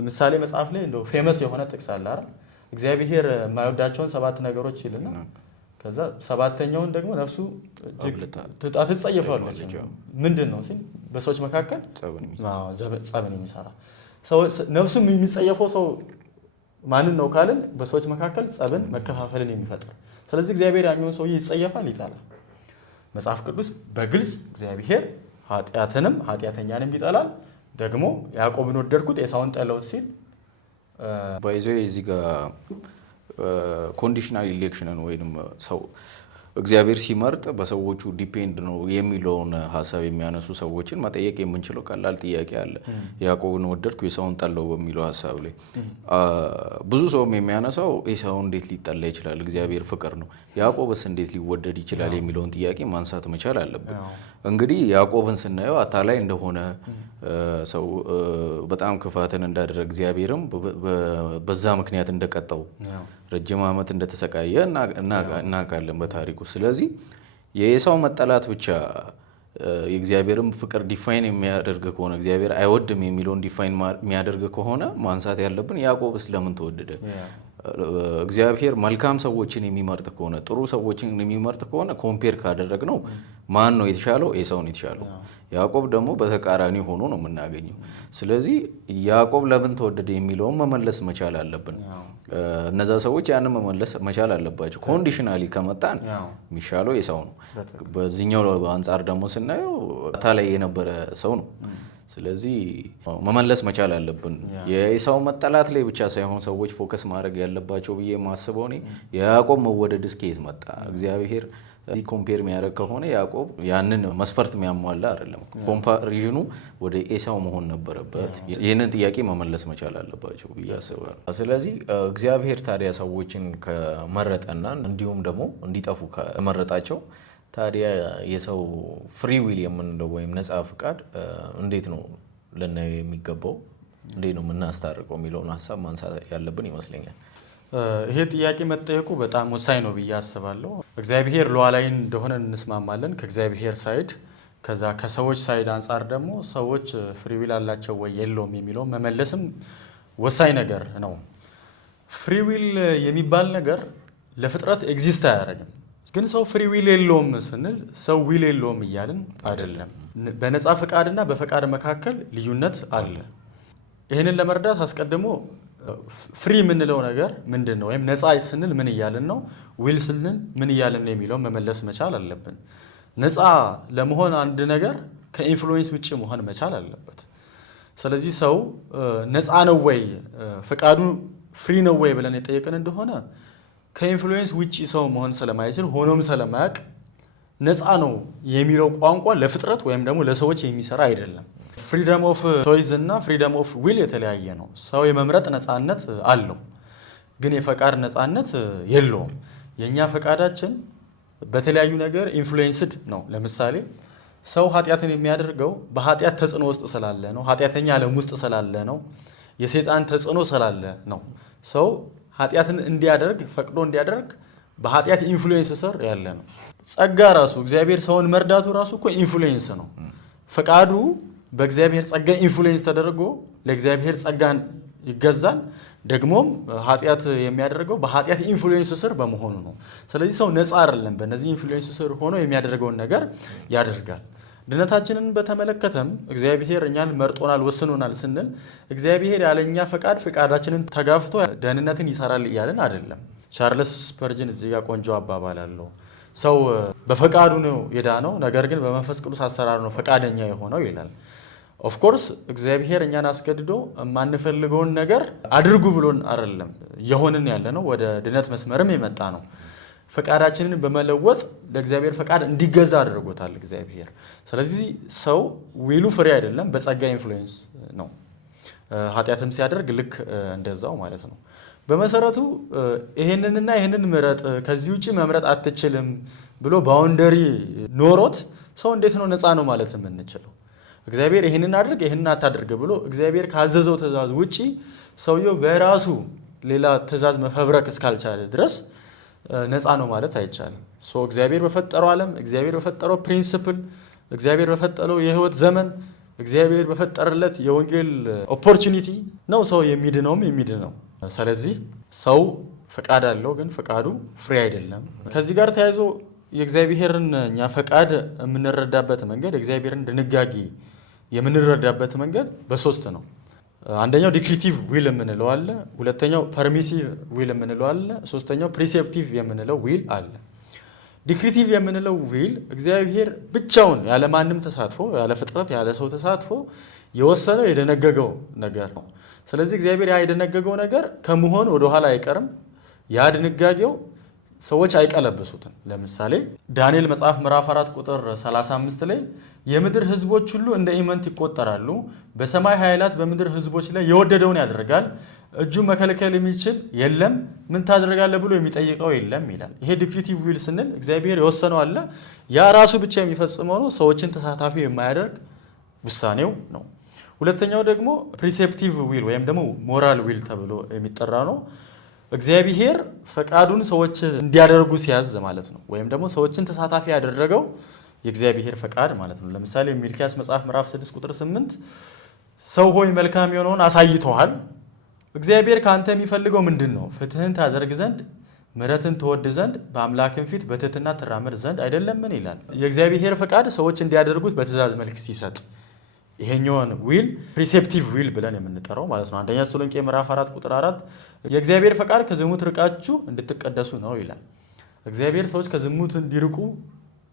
ምሳሌ መጽሐፍ ላይ እንደው ፌመስ የሆነ ጥቅስ አለ አይደል? እግዚአብሔር የማይወዳቸውን 7 ነገሮች ይልና ከዛ 7ኛውን ደግሞ ነፍሱ ትጸየፋለች። ምንድን ነው ሲል በሰዎች መካከል ጸብን የሚሰራ ነፍሱ የሚጸየፈው ሰው ማንን ነው ካልን በሰዎች መካከል ጸብን፣ መከፋፈልን የሚፈጥር። ስለዚህ እግዚአብሔር ያኛውን ሰውዬ ይጸየፋል፣ ይጠላል። መጽሐፍ ቅዱስ በግልጽ እግዚአብሔር ኃጢአትንም ኃጢአተኛንም ይጠላል። ደግሞ ያዕቆብን ወደድኩት ኤሳውን ጠላሁት ሲል ባይዞ እዚህ ጋር ኮንዲሽናል ኢሌክሽንን ወይም ሰው እግዚአብሔር ሲመርጥ በሰዎቹ ዲፔንድ ነው የሚለውን ሀሳብ የሚያነሱ ሰዎችን መጠየቅ የምንችለው ቀላል ጥያቄ አለ። ያዕቆብን ወደድኩ ኤሳውን ጠላሁ በሚለው ሀሳብ ላይ ብዙ ሰውም የሚያነሳው ኤሳው እንዴት ሊጠላ ይችላል? እግዚአብሔር ፍቅር ነው፣ ያዕቆብስ እንዴት ሊወደድ ይችላል የሚለውን ጥያቄ ማንሳት መቻል አለብን። እንግዲህ ያዕቆብን ስናየው አታላይ እንደሆነ ሰው በጣም ክፋትን እንዳደረገ እግዚአብሔርም በዛ ምክንያት እንደቀጣው ረጅም ዓመት እንደተሰቃየ እናውቃለን በታሪኩ። ስለዚህ የኤሳው መጠላት ብቻ የእግዚአብሔርም ፍቅር ዲፋይን የሚያደርግ ከሆነ እግዚአብሔር አይወድም የሚለውን ዲፋይን የሚያደርግ ከሆነ ማንሳት ያለብን ያዕቆብስ ለምን ተወደደ? እግዚአብሔር መልካም ሰዎችን የሚመርጥ ከሆነ ጥሩ ሰዎችን የሚመርጥ ከሆነ ኮምፔር ካደረግ ነው ማን ነው የተሻለው? ኤሳውን የተሻለው። ያዕቆብ ደግሞ በተቃራኒ ሆኖ ነው የምናገኘው። ስለዚህ ያዕቆብ ለምን ተወደደ የሚለውን መመለስ መቻል አለብን። እነዛ ሰዎች ያንን መመለስ መቻል አለባቸው። ኮንዲሽናሊ ከመጣን የሚሻለው ኤሳው ነው። በዚህኛው አንጻር ደግሞ ስናየው አታላይ የነበረ ሰው ነው። ስለዚህ መመለስ መቻል አለብን። የኤሳው መጠላት ላይ ብቻ ሳይሆን ሰዎች ፎከስ ማድረግ ያለባቸው ብዬ የማስበው እኔ የያዕቆብ መወደድ እስከየት መጣ? እግዚአብሔር እዚህ ኮምፔር የሚያደርግ ከሆነ ያዕቆብ ያንን መስፈርት የሚያሟላ አይደለም። ኮምፓሪዥኑ ወደ ኤሳው መሆን ነበረበት። ይህንን ጥያቄ መመለስ መቻል አለባቸው ብዬ አስባለሁ። ስለዚህ እግዚአብሔር ታዲያ ሰዎችን ከመረጠና እንዲሁም ደግሞ እንዲጠፉ ከመረጣቸው ታዲያ የሰው ፍሪ ዊል የምንለው ወይም ነፃ ፍቃድ እንዴት ነው ልናየው የሚገባው? እንዴት ነው የምናስታርቀው የሚለውን ሀሳብ ማንሳት ያለብን ይመስለኛል። ይሄ ጥያቄ መጠየቁ በጣም ወሳኝ ነው ብዬ አስባለሁ። እግዚአብሔር ሉዓላዊ እንደሆነ እንስማማለን ከእግዚአብሔር ሳይድ። ከዛ ከሰዎች ሳይድ አንጻር ደግሞ ሰዎች ፍሪ ዊል አላቸው ወይ የለውም የሚለው መመለስም ወሳኝ ነገር ነው። ፍሪ ዊል የሚባል ነገር ለፍጥረት ኤግዚስት አያደርግም። ግን ሰው ፍሪ ዊል የለውም ስንል ሰው ዊል የለውም እያልን አይደለም። በነፃ ፈቃድና በፈቃድ መካከል ልዩነት አለ። ይህንን ለመረዳት አስቀድሞ ፍሪ የምንለው ነገር ምንድን ነው? ወይም ነፃ ስንል ምን እያልን ነው? ዊል ስንል ምን እያልን ነው የሚለውን መመለስ መቻል አለብን። ነፃ ለመሆን አንድ ነገር ከኢንፍሉዌንስ ውጭ መሆን መቻል አለበት። ስለዚህ ሰው ነፃ ነው ወይ ፈቃዱ ፍሪ ነው ወይ ብለን የጠየቅን እንደሆነ ከኢንፍሉዌንስ ውጭ ሰው መሆን ስለማይችል ሆኖም ስለማያውቅ ነፃ ነው የሚለው ቋንቋ ለፍጥረት ወይም ደግሞ ለሰዎች የሚሰራ አይደለም። ፍሪደም ኦፍ ቾይስ እና ፍሪደም ኦፍ ዊል የተለያየ ነው። ሰው የመምረጥ ነፃነት አለው፣ ግን የፈቃድ ነፃነት የለውም። የእኛ ፈቃዳችን በተለያዩ ነገር ኢንፍሉዌንስድ ነው። ለምሳሌ ሰው ኃጢአትን የሚያደርገው በኃጢአት ተጽዕኖ ውስጥ ስላለ ነው። ኃጢአተኛ ዓለም ውስጥ ስላለ ነው። የሰይጣን ተጽዕኖ ስላለ ነው። ሰው ኃጢአትን እንዲያደርግ ፈቅዶ እንዲያደርግ በኃጢአት ኢንፍሉዌንስ ስር ያለ ነው። ጸጋ ራሱ እግዚአብሔር ሰውን መርዳቱ ራሱ እኮ ኢንፍሉዌንስ ነው። ፈቃዱ በእግዚአብሔር ጸጋ ኢንፍሉዌንስ ተደርጎ ለእግዚአብሔር ጸጋን ይገዛል። ደግሞም ኃጢአት የሚያደርገው በኃጢአት ኢንፍሉዌንስ ስር በመሆኑ ነው። ስለዚህ ሰው ነፃ አይደለም። በእነዚህ ኢንፍሉዌንስ ስር ሆኖ የሚያደርገውን ነገር ያደርጋል። ድነታችንን በተመለከተም እግዚአብሔር እኛን መርጦናል፣ ወስኖናል ስንል እግዚአብሔር ያለኛ ፈቃዳችንን ተጋፍቶ ደህንነትን ይሰራል እያለን አይደለም። ቻርልስ ስፐርጅን እዚህ ጋር ቆንጆ አባባል አለው። ሰው በፈቃዱ ነው የዳነው፣ ነገር ግን በመንፈስ ቅዱስ አሰራር ነው ፈቃደኛ የሆነው ይላል። ኦፍኮርስ እግዚአብሔር እኛን አስገድዶ የማንፈልገውን ነገር አድርጉ ብሎን አይደለም የሆንን ያለ ነው። ወደ ድነት መስመርም የመጣ ነው። ፈቃዳችንን በመለወጥ ለእግዚአብሔር ፈቃድ እንዲገዛ አድርጎታል እግዚአብሔር። ስለዚህ ሰው ዊሉ ፍሬ አይደለም፣ በጸጋ ኢንፍሉዌንስ ነው። ኃጢአትም ሲያደርግ ልክ እንደዛው ማለት ነው። በመሰረቱ ይሄንንና ይሄንን ምረጥ፣ ከዚህ ውጪ መምረጥ አትችልም ብሎ ባውንደሪ ኖሮት ሰው እንዴት ነው ነፃ ነው ማለት የምንችለው? እግዚአብሔር ይሄንን አድርግ ይሄንን አታድርግ ብሎ እግዚአብሔር ካዘዘው ትእዛዝ ውጪ ሰውየው በራሱ ሌላ ትእዛዝ መፈብረክ እስካልቻለ ድረስ ነፃ ነው ማለት አይቻልም። እግዚአብሔር በፈጠረው ዓለም፣ እግዚአብሔር በፈጠረው ፕሪንሲፕል፣ እግዚአብሔር በፈጠረው የህይወት ዘመን፣ እግዚአብሔር በፈጠረለት የወንጌል ኦፖርቹኒቲ ነው ሰው የሚድነውም የሚድነው። ስለዚህ ሰው ፈቃድ አለው፣ ግን ፈቃዱ ፍሬ አይደለም። ከዚህ ጋር ተያይዞ የእግዚአብሔርን እኛ ፈቃድ የምንረዳበት መንገድ የእግዚአብሔርን ድንጋጌ የምንረዳበት መንገድ በሶስት ነው። አንደኛው ዲክሪቲቭ ዊል የምንለው አለ፣ ሁለተኛው ፐርሚሲቭ ዊል የምንለው አለ፣ ሶስተኛው ፕሪሴፕቲቭ የምንለው ዊል አለ። ዲክሪቲቭ የምንለው ዊል እግዚአብሔር ብቻውን ያለ ማንም ተሳትፎ፣ ያለ ፍጥረት ያለ ሰው ተሳትፎ የወሰነው የደነገገው ነገር ነው። ስለዚህ እግዚአብሔር ያ የደነገገው ነገር ከመሆን ወደኋላ አይቀርም። ያ ድንጋጌው ሰዎች አይቀለብሱትም። ለምሳሌ ዳንኤል መጽሐፍ ምዕራፍ 4 ቁጥር 35 ላይ የምድር ህዝቦች ሁሉ እንደ ኢመንት ይቆጠራሉ፣ በሰማይ ኃይላት በምድር ህዝቦች ላይ የወደደውን ያደርጋል፣ እጁ መከልከል የሚችል የለም፣ ምን ታደርጋለህ ብሎ የሚጠይቀው የለም ይላል። ይሄ ዲክሪቲቭ ዊል ስንል እግዚአብሔር የወሰነው አለ፣ ያ ራሱ ብቻ የሚፈጽመው ነው፣ ሰዎችን ተሳታፊ የማያደርግ ውሳኔው ነው። ሁለተኛው ደግሞ ፕሪሴፕቲቭ ዊል ወይም ደግሞ ሞራል ዊል ተብሎ የሚጠራ ነው። እግዚአብሔር ፈቃዱን ሰዎች እንዲያደርጉ ሲያዝ ማለት ነው። ወይም ደግሞ ሰዎችን ተሳታፊ ያደረገው የእግዚአብሔር ፈቃድ ማለት ነው። ለምሳሌ ሚልክያስ መጽሐፍ ምዕራፍ 6 ቁጥር 8 ሰው ሆይ መልካም የሆነውን አሳይቶሃል። እግዚአብሔር ከአንተ የሚፈልገው ምንድን ነው? ፍትህን ታደርግ ዘንድ፣ ምሕረትን ትወድ ዘንድ፣ በአምላክን ፊት በትህትና ትራመድ ዘንድ አይደለምን ይላል። የእግዚአብሔር ፈቃድ ሰዎች እንዲያደርጉት በትእዛዝ መልክ ሲሰጥ ይሄኛውን ዊል ፕሪሴፕቲቭ ዊል ብለን የምንጠራው ማለት ነው። አንደኛ ተሰሎንቄ ምዕራፍ 4 ቁጥር 4 የእግዚአብሔር ፈቃድ ከዝሙት ርቃችሁ እንድትቀደሱ ነው ይላል። እግዚአብሔር ሰዎች ከዝሙት እንዲርቁ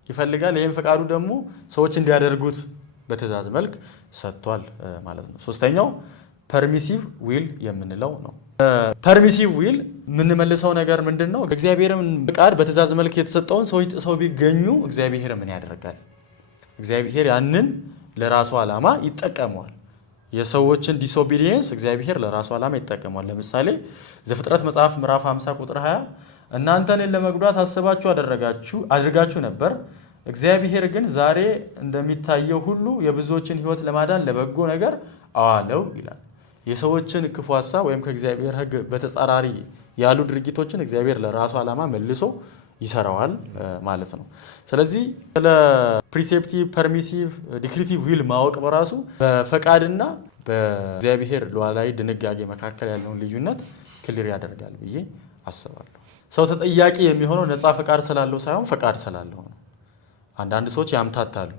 ይፈልጋል። ይህም ፈቃዱ ደግሞ ሰዎች እንዲያደርጉት በትእዛዝ መልክ ሰጥቷል ማለት ነው። ሶስተኛው ፐርሚሲቭ ዊል የምንለው ነው። ፐርሚሲቭ ዊል የምንመልሰው ነገር ምንድን ነው? እግዚአብሔርን ፈቃድ በትእዛዝ መልክ የተሰጠውን ሰዎች ጥሰው ቢገኙ እግዚአብሔር ምን ያደርጋል? እግዚአብሔር ያንን ለራሱ ዓላማ ይጠቀመዋል። የሰዎችን ዲስኦቢዲየንስ እግዚአብሔር ለራሱ ዓላማ ይጠቀመዋል። ለምሳሌ ዘፍጥረት መጽሐፍ ምዕራፍ 50 ቁጥር 20 እናንተ እኔን ለመጉዳት አስባችሁ አድርጋችሁ ነበር፣ እግዚአብሔር ግን ዛሬ እንደሚታየው ሁሉ የብዙዎችን ሕይወት ለማዳን ለበጎ ነገር አዋለው ይላል። የሰዎችን ክፉ ሀሳብ ወይም ከእግዚአብሔር ሕግ በተጻራሪ ያሉ ድርጊቶችን እግዚአብሔር ለራሱ ዓላማ መልሶ ይሰራዋል ማለት ነው። ስለዚህ ስለ ፕሪሴፕቲቭ፣ ፐርሚሲቭ፣ ዲክሪቲቭ ዊል ማወቅ በራሱ በፈቃድና በእግዚአብሔር ሉዓላዊ ድንጋጌ መካከል ያለውን ልዩነት ክሊር ያደርጋል ብዬ አስባለሁ። ሰው ተጠያቂ የሚሆነው ነፃ ፈቃድ ስላለው ሳይሆን ፈቃድ ስላለው ነው። አንዳንድ ሰዎች ያምታታሉ።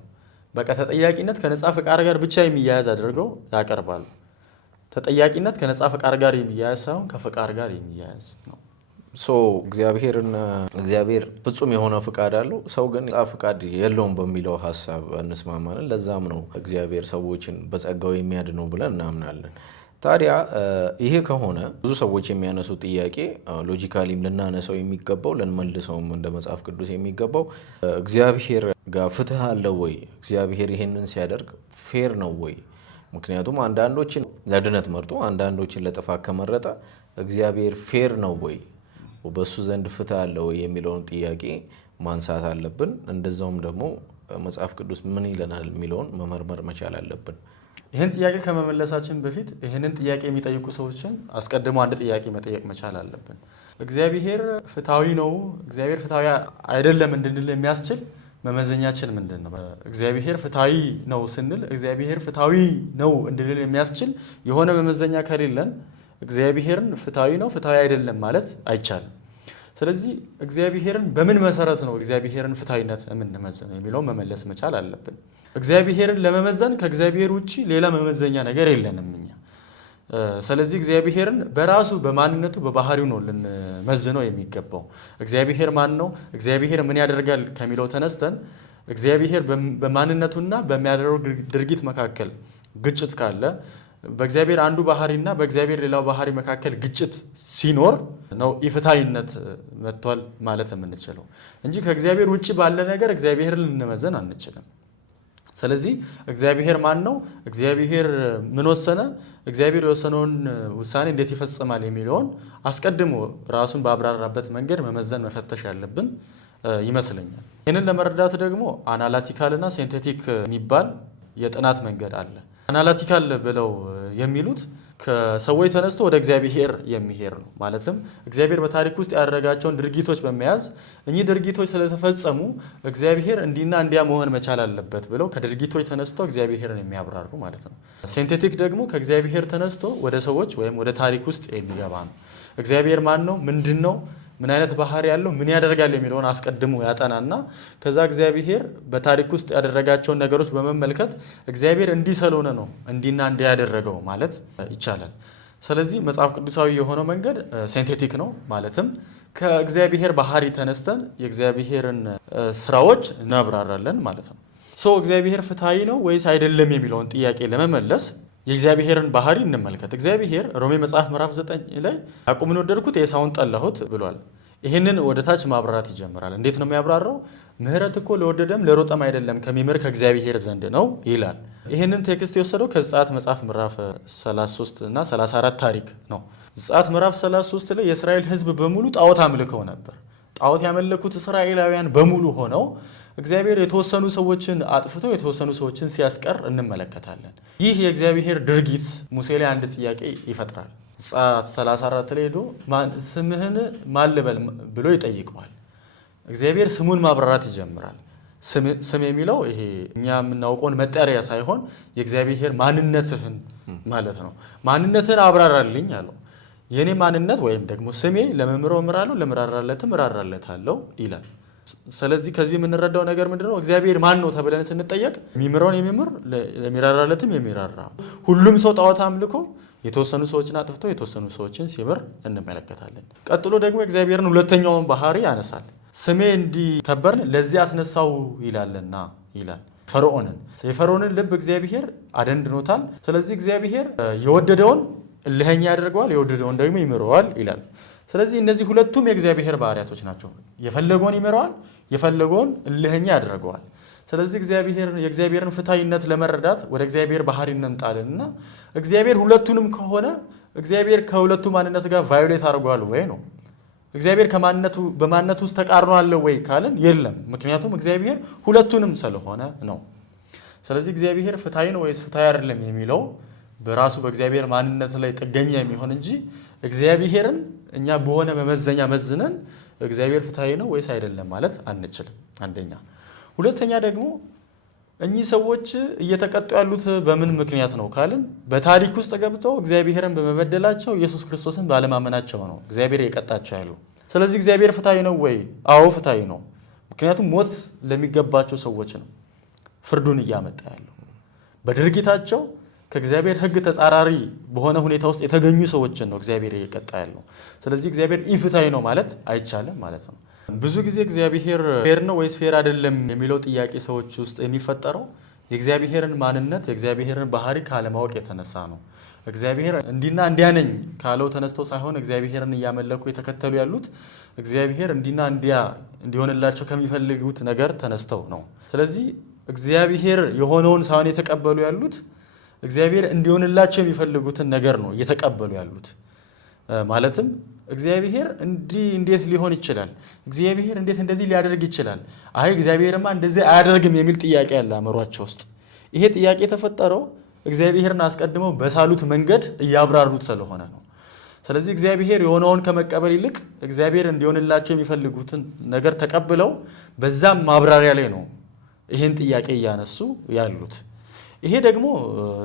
በቃ ተጠያቂነት ከነፃ ፈቃድ ጋር ብቻ የሚያያዝ አድርገው ያቀርባሉ። ተጠያቂነት ከነጻ ፈቃድ ጋር የሚያያዝ ሳይሆን ከፈቃድ ጋር የሚያያዝ ነው። እግዚአብሔር ፍጹም የሆነ ፍቃድ አለው፣ ሰው ግን ነጻ ፍቃድ የለውም በሚለው ሀሳብ እንስማማለን። ለዛም ነው እግዚአብሔር ሰዎችን በጸጋው የሚያድነው ብለን እናምናለን። ታዲያ ይሄ ከሆነ ብዙ ሰዎች የሚያነሱ ጥያቄ ሎጂካሊም ልናነሳው የሚገባው ልንመልሰውም እንደ መጽሐፍ ቅዱስ የሚገባው እግዚአብሔር ጋር ፍትህ አለው ወይ? እግዚአብሔር ይሄንን ሲያደርግ ፌር ነው ወይ? ምክንያቱም አንዳንዶችን ለድነት መርጦ አንዳንዶችን ለጥፋት ከመረጠ እግዚአብሔር ፌር ነው ወይ? በሱ ዘንድ ፍትህ አለ ወይ የሚለውን ጥያቄ ማንሳት አለብን። እንደዛውም ደግሞ መጽሐፍ ቅዱስ ምን ይለናል የሚለውን መመርመር መቻል አለብን። ይህን ጥያቄ ከመመለሳችን በፊት ይህንን ጥያቄ የሚጠይቁ ሰዎችን አስቀድሞ አንድ ጥያቄ መጠየቅ መቻል አለብን። እግዚአብሔር ፍትሃዊ ነው፣ እግዚአብሔር ፍትሃዊ አይደለም እንድንል የሚያስችል መመዘኛችን ምንድን ነው? እግዚአብሔር ፍትሃዊ ነው ስንል እግዚአብሔር ፍትሃዊ ነው እንድንል የሚያስችል የሆነ መመዘኛ ከሌለን እግዚአብሔርን ፍትሃዊ ነው ፍትሃዊ አይደለም ማለት አይቻልም። ስለዚህ እግዚአብሔርን በምን መሰረት ነው እግዚአብሔርን ፍትሃዊነት የምንመዘነው የሚለውን መመለስ መቻል አለብን። እግዚአብሔርን ለመመዘን ከእግዚአብሔር ውጪ ሌላ መመዘኛ ነገር የለንም እኛ። ስለዚህ እግዚአብሔርን በራሱ በማንነቱ በባህሪው ነው ልንመዝነው የሚገባው። እግዚአብሔር ማን ነው፣ እግዚአብሔር ምን ያደርጋል ከሚለው ተነስተን እግዚአብሔር በማንነቱና በሚያደርገው ድርጊት መካከል ግጭት ካለ በእግዚአብሔር አንዱ ባህሪና በእግዚአብሔር ሌላው ባህሪ መካከል ግጭት ሲኖር ነው ኢፍትሃዊነት መጥቷል ማለት የምንችለው እንጂ ከእግዚአብሔር ውጪ ባለ ነገር እግዚአብሔርን ልንመዘን አንችልም። ስለዚህ እግዚአብሔር ማን ነው፣ እግዚአብሔር ምን ወሰነ፣ እግዚአብሔር የወሰነውን ውሳኔ እንዴት ይፈጽማል የሚለውን አስቀድሞ ራሱን ባብራራበት መንገድ መመዘን መፈተሽ ያለብን ይመስለኛል። ይህንን ለመረዳት ደግሞ አናላቲካልና ሴንቴቲክ የሚባል የጥናት መንገድ አለ። አናላቲካል ብለው የሚሉት ከሰዎች ተነስቶ ወደ እግዚአብሔር የሚሄድ ነው። ማለትም እግዚአብሔር በታሪክ ውስጥ ያደረጋቸውን ድርጊቶች በመያዝ እኚህ ድርጊቶች ስለተፈጸሙ እግዚአብሔር እንዲና እንዲያ መሆን መቻል አለበት ብለው ከድርጊቶች ተነስተው እግዚአብሔርን የሚያብራሩ ማለት ነው። ሴንቴቲክ ደግሞ ከእግዚአብሔር ተነስቶ ወደ ሰዎች ወይም ወደ ታሪክ ውስጥ የሚገባ ነው። እግዚአብሔር ማን ነው፣ ምንድን ነው፣ ምን አይነት ባህሪ ያለው፣ ምን ያደርጋል የሚለውን አስቀድሞ ያጠናና ከዛ እግዚአብሔር በታሪክ ውስጥ ያደረጋቸውን ነገሮች በመመልከት እግዚአብሔር እንዲህ ስለሆነ ነው እንዲና እንዲያ ያደረገው ማለት ይቻላል። ስለዚህ መጽሐፍ ቅዱሳዊ የሆነው መንገድ ሴንቴቲክ ነው። ማለትም ከእግዚአብሔር ባህሪ ተነስተን የእግዚአብሔርን ስራዎች እናብራራለን ማለት ነው። እግዚአብሔር ፍትሃዊ ነው ወይስ አይደለም የሚለውን ጥያቄ ለመመለስ የእግዚአብሔርን ባህሪ እንመልከት። እግዚአብሔር ሮሜ መጽሐፍ ምዕራፍ 9 ላይ ያዕቆብን ወደድኩት ኤሳውን ጠላሁት ብሏል። ይህንን ወደ ታች ማብራራት ይጀምራል። እንዴት ነው የሚያብራራው? ምሕረት እኮ ለወደደም ለሮጠም አይደለም ከሚምር ከእግዚአብሔር ዘንድ ነው ይላል። ይህንን ቴክስት የወሰደው ከዘጸአት መጽሐፍ ምዕራፍ 33 እና 34 ታሪክ ነው። ዘጸአት ምዕራፍ 33 ላይ የእስራኤል ሕዝብ በሙሉ ጣዖት አምልከው ነበር። ጣዖት ያመለኩት እስራኤላውያን በሙሉ ሆነው እግዚአብሔር የተወሰኑ ሰዎችን አጥፍቶ የተወሰኑ ሰዎችን ሲያስቀር እንመለከታለን። ይህ የእግዚአብሔር ድርጊት ሙሴ ላይ አንድ ጥያቄ ይፈጥራል። ዘጸአት 34 ላይ ሄዶ ስምህን ማን ልበል ብሎ ይጠይቀዋል። እግዚአብሔር ስሙን ማብራራት ይጀምራል። ስም የሚለው ይሄ እኛ የምናውቀውን መጠሪያ ሳይሆን የእግዚአብሔር ማንነትህን ማለት ነው። ማንነትህን አብራራልኝ አለው። የኔ ማንነት ወይም ደግሞ ስሜ ለመምረው እምራለሁ፣ ለምራራለትም እራራለታለሁ ይላል። ስለዚህ ከዚህ የምንረዳው ነገር ምንድነው? እግዚአብሔር ማን ነው ተብለን ስንጠየቅ የሚምረውን የሚምር ለሚራራለትም የሚራራ፣ ሁሉም ሰው ጣዖት አምልኮ የተወሰኑ ሰዎችን አጥፍቶ የተወሰኑ ሰዎችን ሲምር እንመለከታለን። ቀጥሎ ደግሞ እግዚአብሔርን ሁለተኛውን ባህሪ ያነሳል። ስሜ እንዲከበር ለዚህ አስነሳው ይላልና ይላል ፈርዖንን። የፈርዖንን ልብ እግዚአብሔር አደንድኖታል። ስለዚህ እግዚአብሔር የወደደውን እልህኛ ያደርገዋል፣ የወደደውን ደግሞ ይምረዋል ይላል። ስለዚህ እነዚህ ሁለቱም የእግዚአብሔር ባህሪያቶች ናቸው። የፈለገውን ይምረዋል፣ የፈለገውን እልህኛ ያደርገዋል። ስለዚህ የእግዚአብሔርን ፍትሃዊነት ለመረዳት ወደ እግዚአብሔር ባህሪ እንምጣልና እግዚአብሔር ሁለቱንም ከሆነ እግዚአብሔር ከሁለቱ ማንነት ጋር ቫዮሌት አድርጓል ወይ ነው። እግዚአብሔር በማንነቱ ውስጥ ተቃርኖ አለ ወይ ካልን የለም። ምክንያቱም እግዚአብሔር ሁለቱንም ስለሆነ ነው። ስለዚህ እግዚአብሔር ፍትሃዊ ነው ወይስ ፍትሃዊ አይደለም የሚለው በራሱ በእግዚአብሔር ማንነት ላይ ጥገኛ የሚሆን እንጂ እግዚአብሔርን እኛ በሆነ መመዘኛ መዝነን እግዚአብሔር ፍትሃዊ ነው ወይስ አይደለም ማለት አንችልም። አንደኛ። ሁለተኛ ደግሞ እኚህ ሰዎች እየተቀጡ ያሉት በምን ምክንያት ነው ካልን በታሪክ ውስጥ ገብተው እግዚአብሔርን በመበደላቸው ኢየሱስ ክርስቶስን ባለማመናቸው ነው እግዚአብሔር የቀጣቸው ያለው። ስለዚህ እግዚአብሔር ፍትሃዊ ነው ወይ? አዎ ፍትሃዊ ነው። ምክንያቱም ሞት ለሚገባቸው ሰዎች ነው ፍርዱን እያመጣ ያለው። በድርጊታቸው ከእግዚአብሔር ሕግ ተጻራሪ በሆነ ሁኔታ ውስጥ የተገኙ ሰዎችን ነው እግዚአብሔር እየቀጣ ያለው። ስለዚህ እግዚአብሔር ኢፍትሐዊ ነው ማለት አይቻልም ማለት ነው። ብዙ ጊዜ እግዚአብሔር ፌር ነው ወይስ ፌር አይደለም የሚለው ጥያቄ ሰዎች ውስጥ የሚፈጠረው የእግዚአብሔርን ማንነት የእግዚአብሔርን ባህሪ ካለማወቅ የተነሳ ነው። እግዚአብሔር እንዲና እንዲያ ነኝ ካለው ተነስተው ሳይሆን እግዚአብሔርን እያመለኩ የተከተሉ ያሉት እግዚአብሔር እንዲና እንዲያ እንዲሆንላቸው ከሚፈልጉት ነገር ተነስተው ነው። ስለዚህ እግዚአብሔር የሆነውን ሳይሆን የተቀበሉ ያሉት እግዚአብሔር እንዲሆንላቸው የሚፈልጉትን ነገር ነው እየተቀበሉ ያሉት። ማለትም እግዚአብሔር እንዴት ሊሆን ይችላል? እግዚአብሔር እንዴት እንደዚህ ሊያደርግ ይችላል? አይ እግዚአብሔርማ እንደዚህ አያደርግም የሚል ጥያቄ ያለ አእምሯቸው ውስጥ። ይሄ ጥያቄ የተፈጠረው እግዚአብሔርን አስቀድመው በሳሉት መንገድ እያብራሩት ስለሆነ ነው። ስለዚህ እግዚአብሔር የሆነውን ከመቀበል ይልቅ እግዚአብሔር እንዲሆንላቸው የሚፈልጉትን ነገር ተቀብለው በዛም ማብራሪያ ላይ ነው ይህን ጥያቄ እያነሱ ያሉት። ይሄ ደግሞ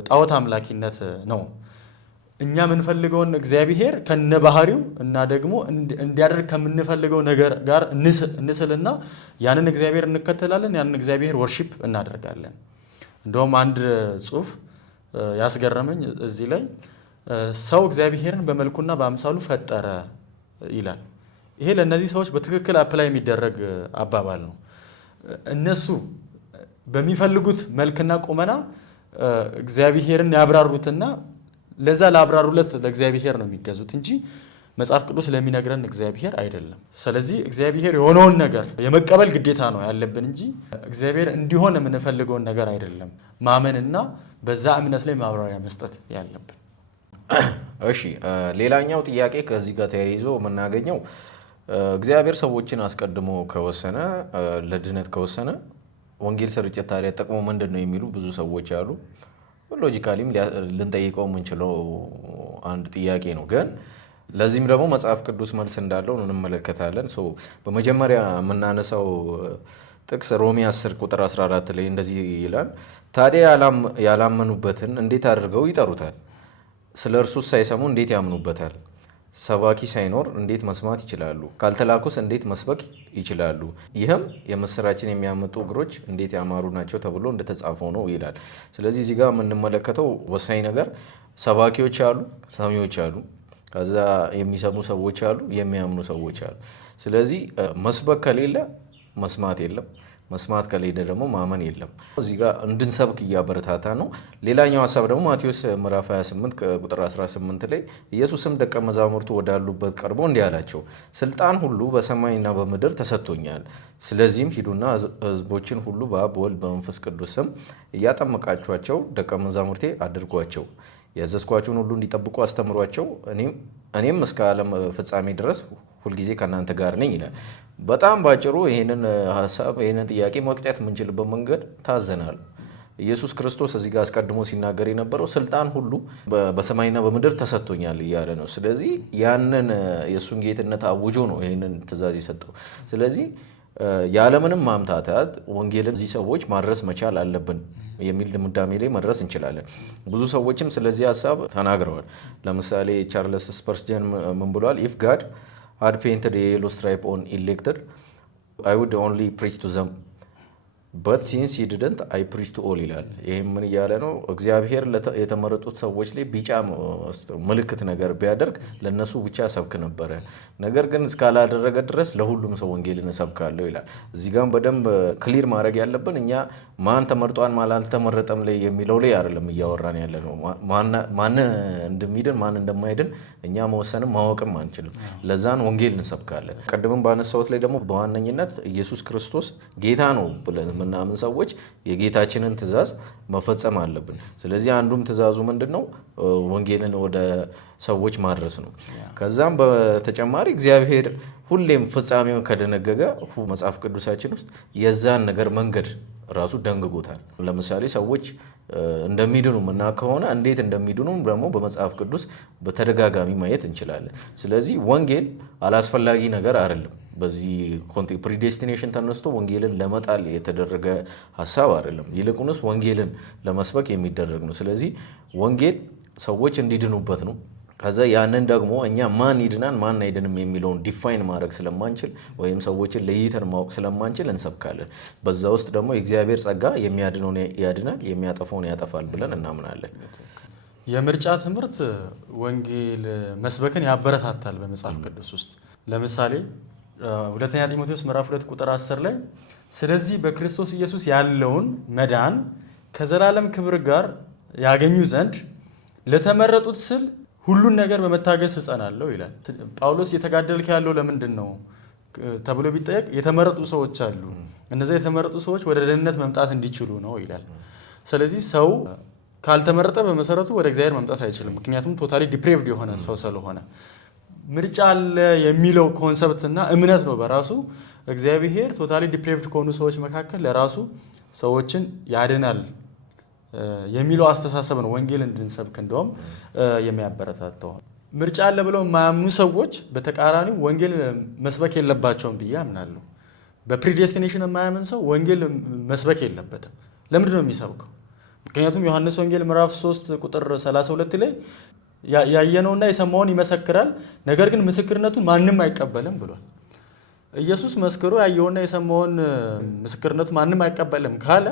ጣዖት አምላኪነት ነው። እኛ የምንፈልገውን እግዚአብሔር ከነባህሪው እና ደግሞ እንዲያደርግ ከምንፈልገው ነገር ጋር እንስልና ያንን እግዚአብሔር እንከተላለን፣ ያንን እግዚአብሔር ወርሺፕ እናደርጋለን። እንደውም አንድ ጽሑፍ ያስገረመኝ እዚህ ላይ ሰው እግዚአብሔርን በመልኩና በአምሳሉ ፈጠረ ይላል። ይሄ ለእነዚህ ሰዎች በትክክል አፕላይ የሚደረግ አባባል ነው። እነሱ በሚፈልጉት መልክና ቁመና እግዚአብሔርን ያብራሩትና ለዛ ላብራሩለት ለእግዚአብሔር ነው የሚገዙት እንጂ መጽሐፍ ቅዱስ ለሚነግረን እግዚአብሔር አይደለም። ስለዚህ እግዚአብሔር የሆነውን ነገር የመቀበል ግዴታ ነው ያለብን እንጂ እግዚአብሔር እንዲሆን የምንፈልገውን ነገር አይደለም ማመንና በዛ እምነት ላይ ማብራሪያ መስጠት ያለብን። እሺ፣ ሌላኛው ጥያቄ ከዚህ ጋር ተያይዞ የምናገኘው እግዚአብሔር ሰዎችን አስቀድሞ ከወሰነ ለድነት ከወሰነ ወንጌል ስርጭት ታዲያ ጥቅሙ ምንድን ነው የሚሉ ብዙ ሰዎች አሉ። ሎጂካሊም ልንጠይቀው የምንችለው አንድ ጥያቄ ነው። ግን ለዚህም ደግሞ መጽሐፍ ቅዱስ መልስ እንዳለው እንመለከታለን። በመጀመሪያ የምናነሳው ጥቅስ ሮሜ 10 ቁጥር 14 ላይ እንደዚህ ይላል፣ ታዲያ ያላመኑበትን እንዴት አድርገው ይጠሩታል? ስለ እርሱስ ሳይሰሙ እንዴት ያምኑበታል? ሰባኪ ሳይኖር እንዴት መስማት ይችላሉ? ካልተላኩስ እንዴት መስበክ ይችላሉ? ይህም የምስራችን የሚያመጡ እግሮች እንዴት ያማሩ ናቸው ተብሎ እንደተጻፈው ነው ይላል። ስለዚህ እዚህ ጋር የምንመለከተው ወሳኝ ነገር ሰባኪዎች አሉ፣ ሰሚዎች አሉ፣ ከዛ የሚሰሙ ሰዎች አሉ፣ የሚያምኑ ሰዎች አሉ። ስለዚህ መስበክ ከሌለ መስማት የለም፣ መስማት ከሌለ ደግሞ ማመን የለም። እዚህ ጋር እንድንሰብክ እያበረታታ ነው። ሌላኛው ሀሳብ ደግሞ ማቴዎስ ምዕራፍ 28 ቁጥር 18 ላይ ኢየሱስም ደቀ መዛሙርቱ ወዳሉበት ቀርቦ እንዲህ አላቸው፣ ስልጣን ሁሉ በሰማይና በምድር ተሰጥቶኛል። ስለዚህም ሂዱና ሕዝቦችን ሁሉ በአብ በወልድ በመንፈስ ቅዱስ ስም እያጠመቃችኋቸው ደቀ መዛሙርቴ አድርጓቸው፣ ያዘዝኳችሁን ሁሉ እንዲጠብቁ አስተምሯቸው፣ እኔም እስከ ዓለም ፍጻሜ ድረስ ሁልጊዜ ከእናንተ ጋር ነኝ ይላል። በጣም ባጭሩ ይህንን ሀሳብ ይህንን ጥያቄ መቅጨት የምንችልበት መንገድ ታዘናል። ኢየሱስ ክርስቶስ እዚህ ጋር አስቀድሞ ሲናገር የነበረው ስልጣን ሁሉ በሰማይና በምድር ተሰጥቶኛል እያለ ነው። ስለዚህ ያንን የእሱን ጌትነት አውጆ ነው ይህንን ትእዛዝ የሰጠው። ስለዚህ ያለምንም ማምታታት ወንጌልን እዚህ ሰዎች ማድረስ መቻል አለብን የሚል ድምዳሜ ላይ መድረስ እንችላለን። ብዙ ሰዎችም ስለዚህ ሀሳብ ተናግረዋል። ለምሳሌ ቻርለስ ስፐርጀን ምን ብሏል? ኢፍ ጋድ had painted a yellow stripe on elected, I would only preach to them. But since he didn't, I preach to all ይላል። ይህም ምን እያለ ነው? እግዚአብሔር የተመረጡት ሰዎች ላይ ቢጫ ምልክት ነገር ቢያደርግ ለነሱ ብቻ ሰብክ ነበረ። ነገር ግን እስካላደረገ ድረስ ለሁሉም ሰው ወንጌልን እሰብካለሁ ይላል። እዚህ ጋር በደንብ ክሊር ማድረግ ያለብን እኛ ማን ተመርጧን ማን አልተመረጠም ላይ የሚለው ላይ አይደለም እያወራን ያለ ነው። ማን እንደሚድን ማን እንደማይድን እኛ መወሰንም ማወቅም አንችልም። ለዛን ወንጌል እንሰብካለን። ቀድምም ባነሳሁት ላይ ደግሞ በዋነኝነት ኢየሱስ ክርስቶስ ጌታ ነው ብለን ምናምን ሰዎች የጌታችንን ትእዛዝ መፈጸም አለብን። ስለዚህ አንዱም ትእዛዙ ምንድን ነው? ወንጌልን ወደ ሰዎች ማድረስ ነው። ከዛም በተጨማሪ እግዚአብሔር ሁሌም ፍጻሜውን ከደነገገ መጽሐፍ ቅዱሳችን ውስጥ የዛን ነገር መንገድ ራሱ ደንግጎታል። ለምሳሌ ሰዎች እንደሚድኑ ምና ከሆነ እንዴት እንደሚድኑ ደግሞ በመጽሐፍ ቅዱስ በተደጋጋሚ ማየት እንችላለን። ስለዚህ ወንጌል አላስፈላጊ ነገር አይደለም። በዚህ ፕሪዴስቲኔሽን ተነስቶ ወንጌልን ለመጣል የተደረገ ሀሳብ አይደለም። ይልቁንስ ወንጌልን ለመስበክ የሚደረግ ነው። ስለዚህ ወንጌል ሰዎች እንዲድኑበት ነው። ከዛ ያንን ደግሞ እኛ ማን ይድናል ማን አይድንም የሚለውን ዲፋይን ማድረግ ስለማንችል ወይም ሰዎችን ለይተን ማወቅ ስለማንችል እንሰብካለን። በዛ ውስጥ ደግሞ የእግዚአብሔር ጸጋ የሚያድነውን ያድናል የሚያጠፋውን ያጠፋል ብለን እናምናለን። የምርጫ ትምህርት ወንጌል መስበክን ያበረታታል በመጽሐፍ ቅዱስ ውስጥ። ለምሳሌ ሁለተኛ ጢሞቴዎስ ምዕራፍ 2 ቁጥር 10 ላይ ስለዚህ በክርስቶስ ኢየሱስ ያለውን መዳን ከዘላለም ክብር ጋር ያገኙ ዘንድ ለተመረጡት ስል ሁሉን ነገር በመታገስ እጸናለሁ ይላል። ጳውሎስ እየተጋደልክ ያለው ለምንድን ነው ተብሎ ቢጠየቅ የተመረጡ ሰዎች አሉ፣ እነዚያ የተመረጡ ሰዎች ወደ ደህንነት መምጣት እንዲችሉ ነው ይላል። ስለዚህ ሰው ካልተመረጠ በመሰረቱ ወደ እግዚአብሔር መምጣት አይችልም። ምክንያቱም ቶታሊ ዲፕሬቭድ የሆነ ሰው ስለሆነ። ምርጫ አለ የሚለው ኮንሰፕትና እምነት ነው በራሱ እግዚአብሔር ቶታሊ ዲፕሬቭድ ከሆኑ ሰዎች መካከል ለራሱ ሰዎችን ያድናል የሚለው አስተሳሰብ ነው ወንጌል እንድንሰብክ እንደውም የሚያበረታታው። ምርጫ አለ ብለው የማያምኑ ሰዎች በተቃራኒው ወንጌል መስበክ የለባቸውም ብዬ አምናለሁ። በፕሪዴስቲኔሽን የማያምን ሰው ወንጌል መስበክ የለበትም። ለምንድን ነው የሚሰብከው? ምክንያቱም ዮሐንስ ወንጌል ምዕራፍ 3 ቁጥር 32 ላይ ያየነውና የሰማውን ይመሰክራል፣ ነገር ግን ምስክርነቱን ማንም አይቀበልም ብሏል። ኢየሱስ መስክሮ ያየውና የሰማውን ምስክርነቱ ማንም አይቀበልም ካለ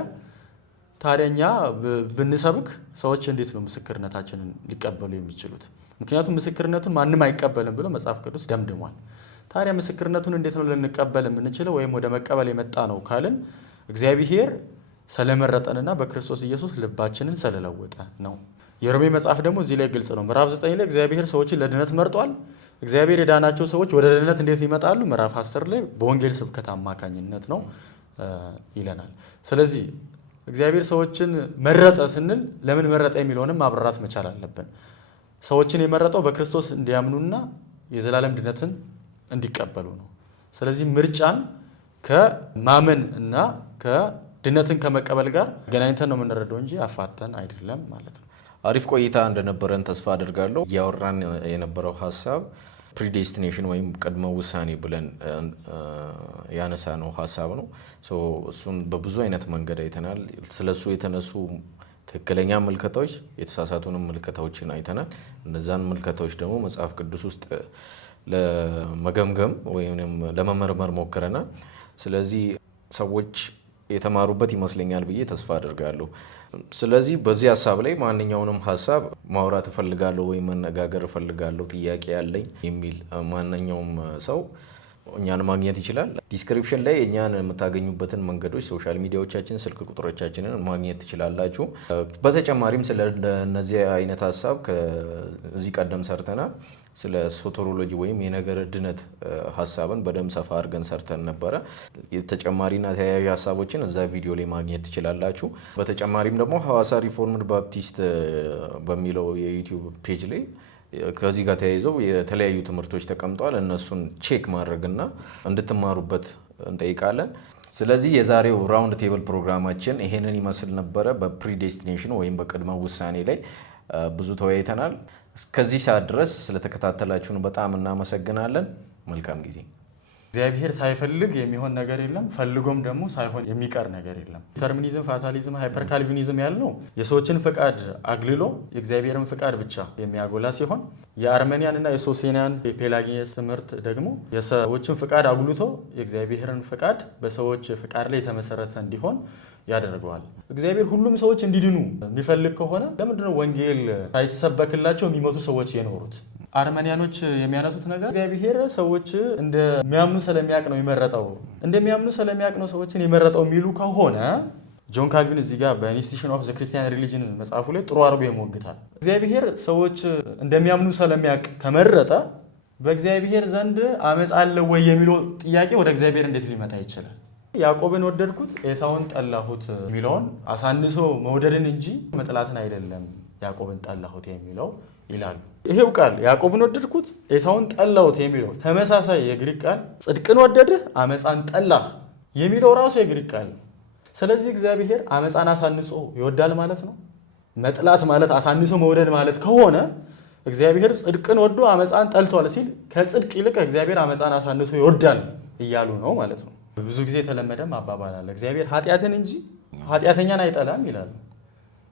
ታዲያ እኛ ብንሰብክ ሰዎች እንዴት ነው ምስክርነታችንን ሊቀበሉ የሚችሉት? ምክንያቱም ምስክርነቱን ማንም አይቀበልም ብሎ መጽሐፍ ቅዱስ ደምድሟል። ታዲያ ምስክርነቱን እንዴት ነው ልንቀበል የምንችለው ወይም ወደ መቀበል የመጣ ነው ካልን እግዚአብሔር ስለመረጠንና በክርስቶስ ኢየሱስ ልባችንን ስለለወጠ ነው። የሮሜ መጽሐፍ ደግሞ እዚህ ላይ ግልጽ ነው። ምዕራፍ 9 ላይ እግዚአብሔር ሰዎችን ለድነት መርጧል። እግዚአብሔር የዳናቸው ሰዎች ወደ ድነት እንዴት ይመጣሉ? ምዕራፍ 10 ላይ በወንጌል ስብከት አማካኝነት ነው ይለናል። ስለዚህ እግዚአብሔር ሰዎችን መረጠ ስንል ለምን መረጠ የሚለውንም ማብራራት መቻል አለብን። ሰዎችን የመረጠው በክርስቶስ እንዲያምኑና የዘላለም ድነትን እንዲቀበሉ ነው። ስለዚህ ምርጫን ከማመን እና ከድነትን ከመቀበል ጋር ገናኝተን ነው የምንረዳው እንጂ አፋተን አይደለም ማለት ነው። አሪፍ ቆይታ እንደነበረን ተስፋ አድርጋለሁ። እያወራን የነበረው ሀሳብ ፕሪዴስቲኔሽን ወይም ቅድመ ውሳኔ ብለን ያነሳ ነው ሀሳብ ነው። እሱን በብዙ አይነት መንገድ አይተናል። ስለሱ የተነሱ ትክክለኛ ምልከታዎች፣ የተሳሳቱንም ምልከታዎችን አይተናል። እነዛን ምልከታዎች ደግሞ መጽሐፍ ቅዱስ ውስጥ ለመገምገም ወይም ለመመርመር ሞክረናል። ስለዚህ ሰዎች የተማሩበት ይመስለኛል ብዬ ተስፋ አድርጋለሁ። ስለዚህ በዚህ ሀሳብ ላይ ማንኛውንም ሀሳብ ማውራት እፈልጋለሁ ወይም መነጋገር እፈልጋለሁ፣ ጥያቄ ያለኝ የሚል ማንኛውም ሰው እኛን ማግኘት ይችላል። ዲስክሪፕሽን ላይ እኛን የምታገኙበትን መንገዶች፣ ሶሻል ሚዲያዎቻችን፣ ስልክ ቁጥሮቻችንን ማግኘት ትችላላችሁ። በተጨማሪም ስለ እነዚህ አይነት ሀሳብ ከዚህ ቀደም ሰርተናል። ስለ ሶተሮሎጂ ወይም የነገረ ድነት ሀሳብን በደንብ ሰፋ አድርገን ሰርተን ነበረ። ተጨማሪና ተያያዥ ሀሳቦችን እዛ ቪዲዮ ላይ ማግኘት ትችላላችሁ። በተጨማሪም ደግሞ ሐዋሳ ሪፎርምድ ባፕቲስት በሚለው የዩቲዩብ ፔጅ ላይ ከዚህ ጋር ተያይዘው የተለያዩ ትምህርቶች ተቀምጠዋል። እነሱን ቼክ ማድረግና እንድትማሩበት እንጠይቃለን። ስለዚህ የዛሬው ራውንድ ቴብል ፕሮግራማችን ይሄንን ይመስል ነበረ። በፕሪዴስቲኔሽን ወይም በቅድመ ውሳኔ ላይ ብዙ ተወያይተናል። እስከዚህ ሰዓት ድረስ ስለተከታተላችሁን በጣም እናመሰግናለን። መልካም ጊዜ። እግዚአብሔር ሳይፈልግ የሚሆን ነገር የለም፣ ፈልጎም ደግሞ ሳይሆን የሚቀር ነገር የለም። ዲተርሚኒዝም፣ ፋታሊዝም፣ ሃይፐር ካልቪኒዝም ያልነው የሰዎችን ፍቃድ አግልሎ የእግዚአብሔርን ፍቃድ ብቻ የሚያጎላ ሲሆን የአርሜኒያን እና የሶሴኒያን የፔላጊየስ ትምህርት ደግሞ የሰዎችን ፍቃድ አጉልቶ የእግዚአብሔርን ፍቃድ በሰዎች ፍቃድ ላይ የተመሰረተ እንዲሆን ያደርገዋል። እግዚአብሔር ሁሉም ሰዎች እንዲድኑ የሚፈልግ ከሆነ ለምንድነው ወንጌል ሳይሰበክላቸው የሚሞቱ ሰዎች የኖሩት? አርመኒያኖች የሚያነሱት ነገር እግዚአብሔር ሰዎች እንደሚያምኑ ስለሚያውቅ ነው የመረጠው፣ እንደሚያምኑ ስለሚያውቅ ነው ሰዎችን የመረጠው የሚሉ ከሆነ ጆን ካልቪን እዚህ ጋር በኢንስቲትዩሽን ኦፍ ዘ ክርስቲያን ሪሊጅን መጽሐፉ ላይ ጥሩ አድርጎ ይሞግታል። እግዚአብሔር ሰዎች እንደሚያምኑ ስለሚያውቅ ከመረጠ በእግዚአብሔር ዘንድ አመፅ አለ ወይ የሚለው ጥያቄ ወደ እግዚአብሔር እንዴት ሊመጣ ይችላል? ያዕቆብን ወደድኩት ኤሳውን ጠላሁት የሚለውን አሳንሶ መውደድን እንጂ መጥላትን አይደለም ያዕቆብን ጠላሁት የሚለው ይላሉ። ይሄው ቃል ያዕቆብን ወደድኩት ኤሳውን ጠላሁት የሚለው ተመሳሳይ የግሪክ ቃል ጽድቅን ወደድህ አመፃን ጠላህ የሚለው ራሱ የግሪክ ቃል ነው። ስለዚህ እግዚአብሔር አመፃን አሳንሶ ይወዳል ማለት ነው። መጥላት ማለት አሳንሶ መውደድ ማለት ከሆነ እግዚአብሔር ጽድቅን ወዶ አመፃን ጠልቷል ሲል ከጽድቅ ይልቅ እግዚአብሔር አመፃን አሳንሶ ይወዳል እያሉ ነው ማለት ነው። ብዙ ጊዜ የተለመደም አባባል አለ፣ እግዚአብሔር ኃጢአትን እንጂ ኃጢአተኛን አይጠላም ይላሉ።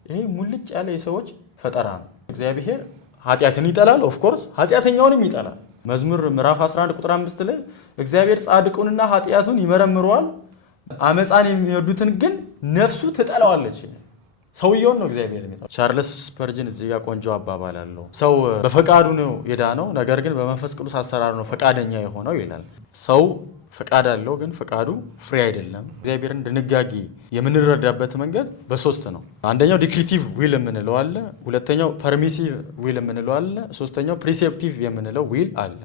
ይሄ ሙልጭ ያለ የሰዎች ፈጠራ ነው። እግዚአብሔር ኃጢአትን ይጠላል። ኦፍ ኮርስ ኃጢአተኛውንም ይጠላል። መዝሙር ምዕራፍ 11 ቁጥር 5 ላይ እግዚአብሔር ጻድቁንና ኃጢአቱን ይመረምረዋል፣ አመፃን የሚወዱትን ግን ነፍሱ ትጠላዋለች። ሰውየውን ነው እግዚአብሔር የሚጠላው። ቻርልስ ስፐርጅን እዚህ ጋር ቆንጆ አባባል አለው። ሰው በፈቃዱ ነው የዳነው፣ ነገር ግን በመንፈስ ቅዱስ አሰራር ነው ፈቃደኛ የሆነው ይላል። ሰው ፈቃድ አለው፣ ግን ፈቃዱ ፍሬ አይደለም። እግዚአብሔርን ድንጋጌ የምንረዳበት መንገድ በሶስት ነው። አንደኛው ዲክሪቲቭ ዊል የምንለው አለ፣ ሁለተኛው ፐርሚሲቭ ዊል የምንለው አለ፣ ሶስተኛው ፕሪሴፕቲቭ የምንለው ዊል አለ።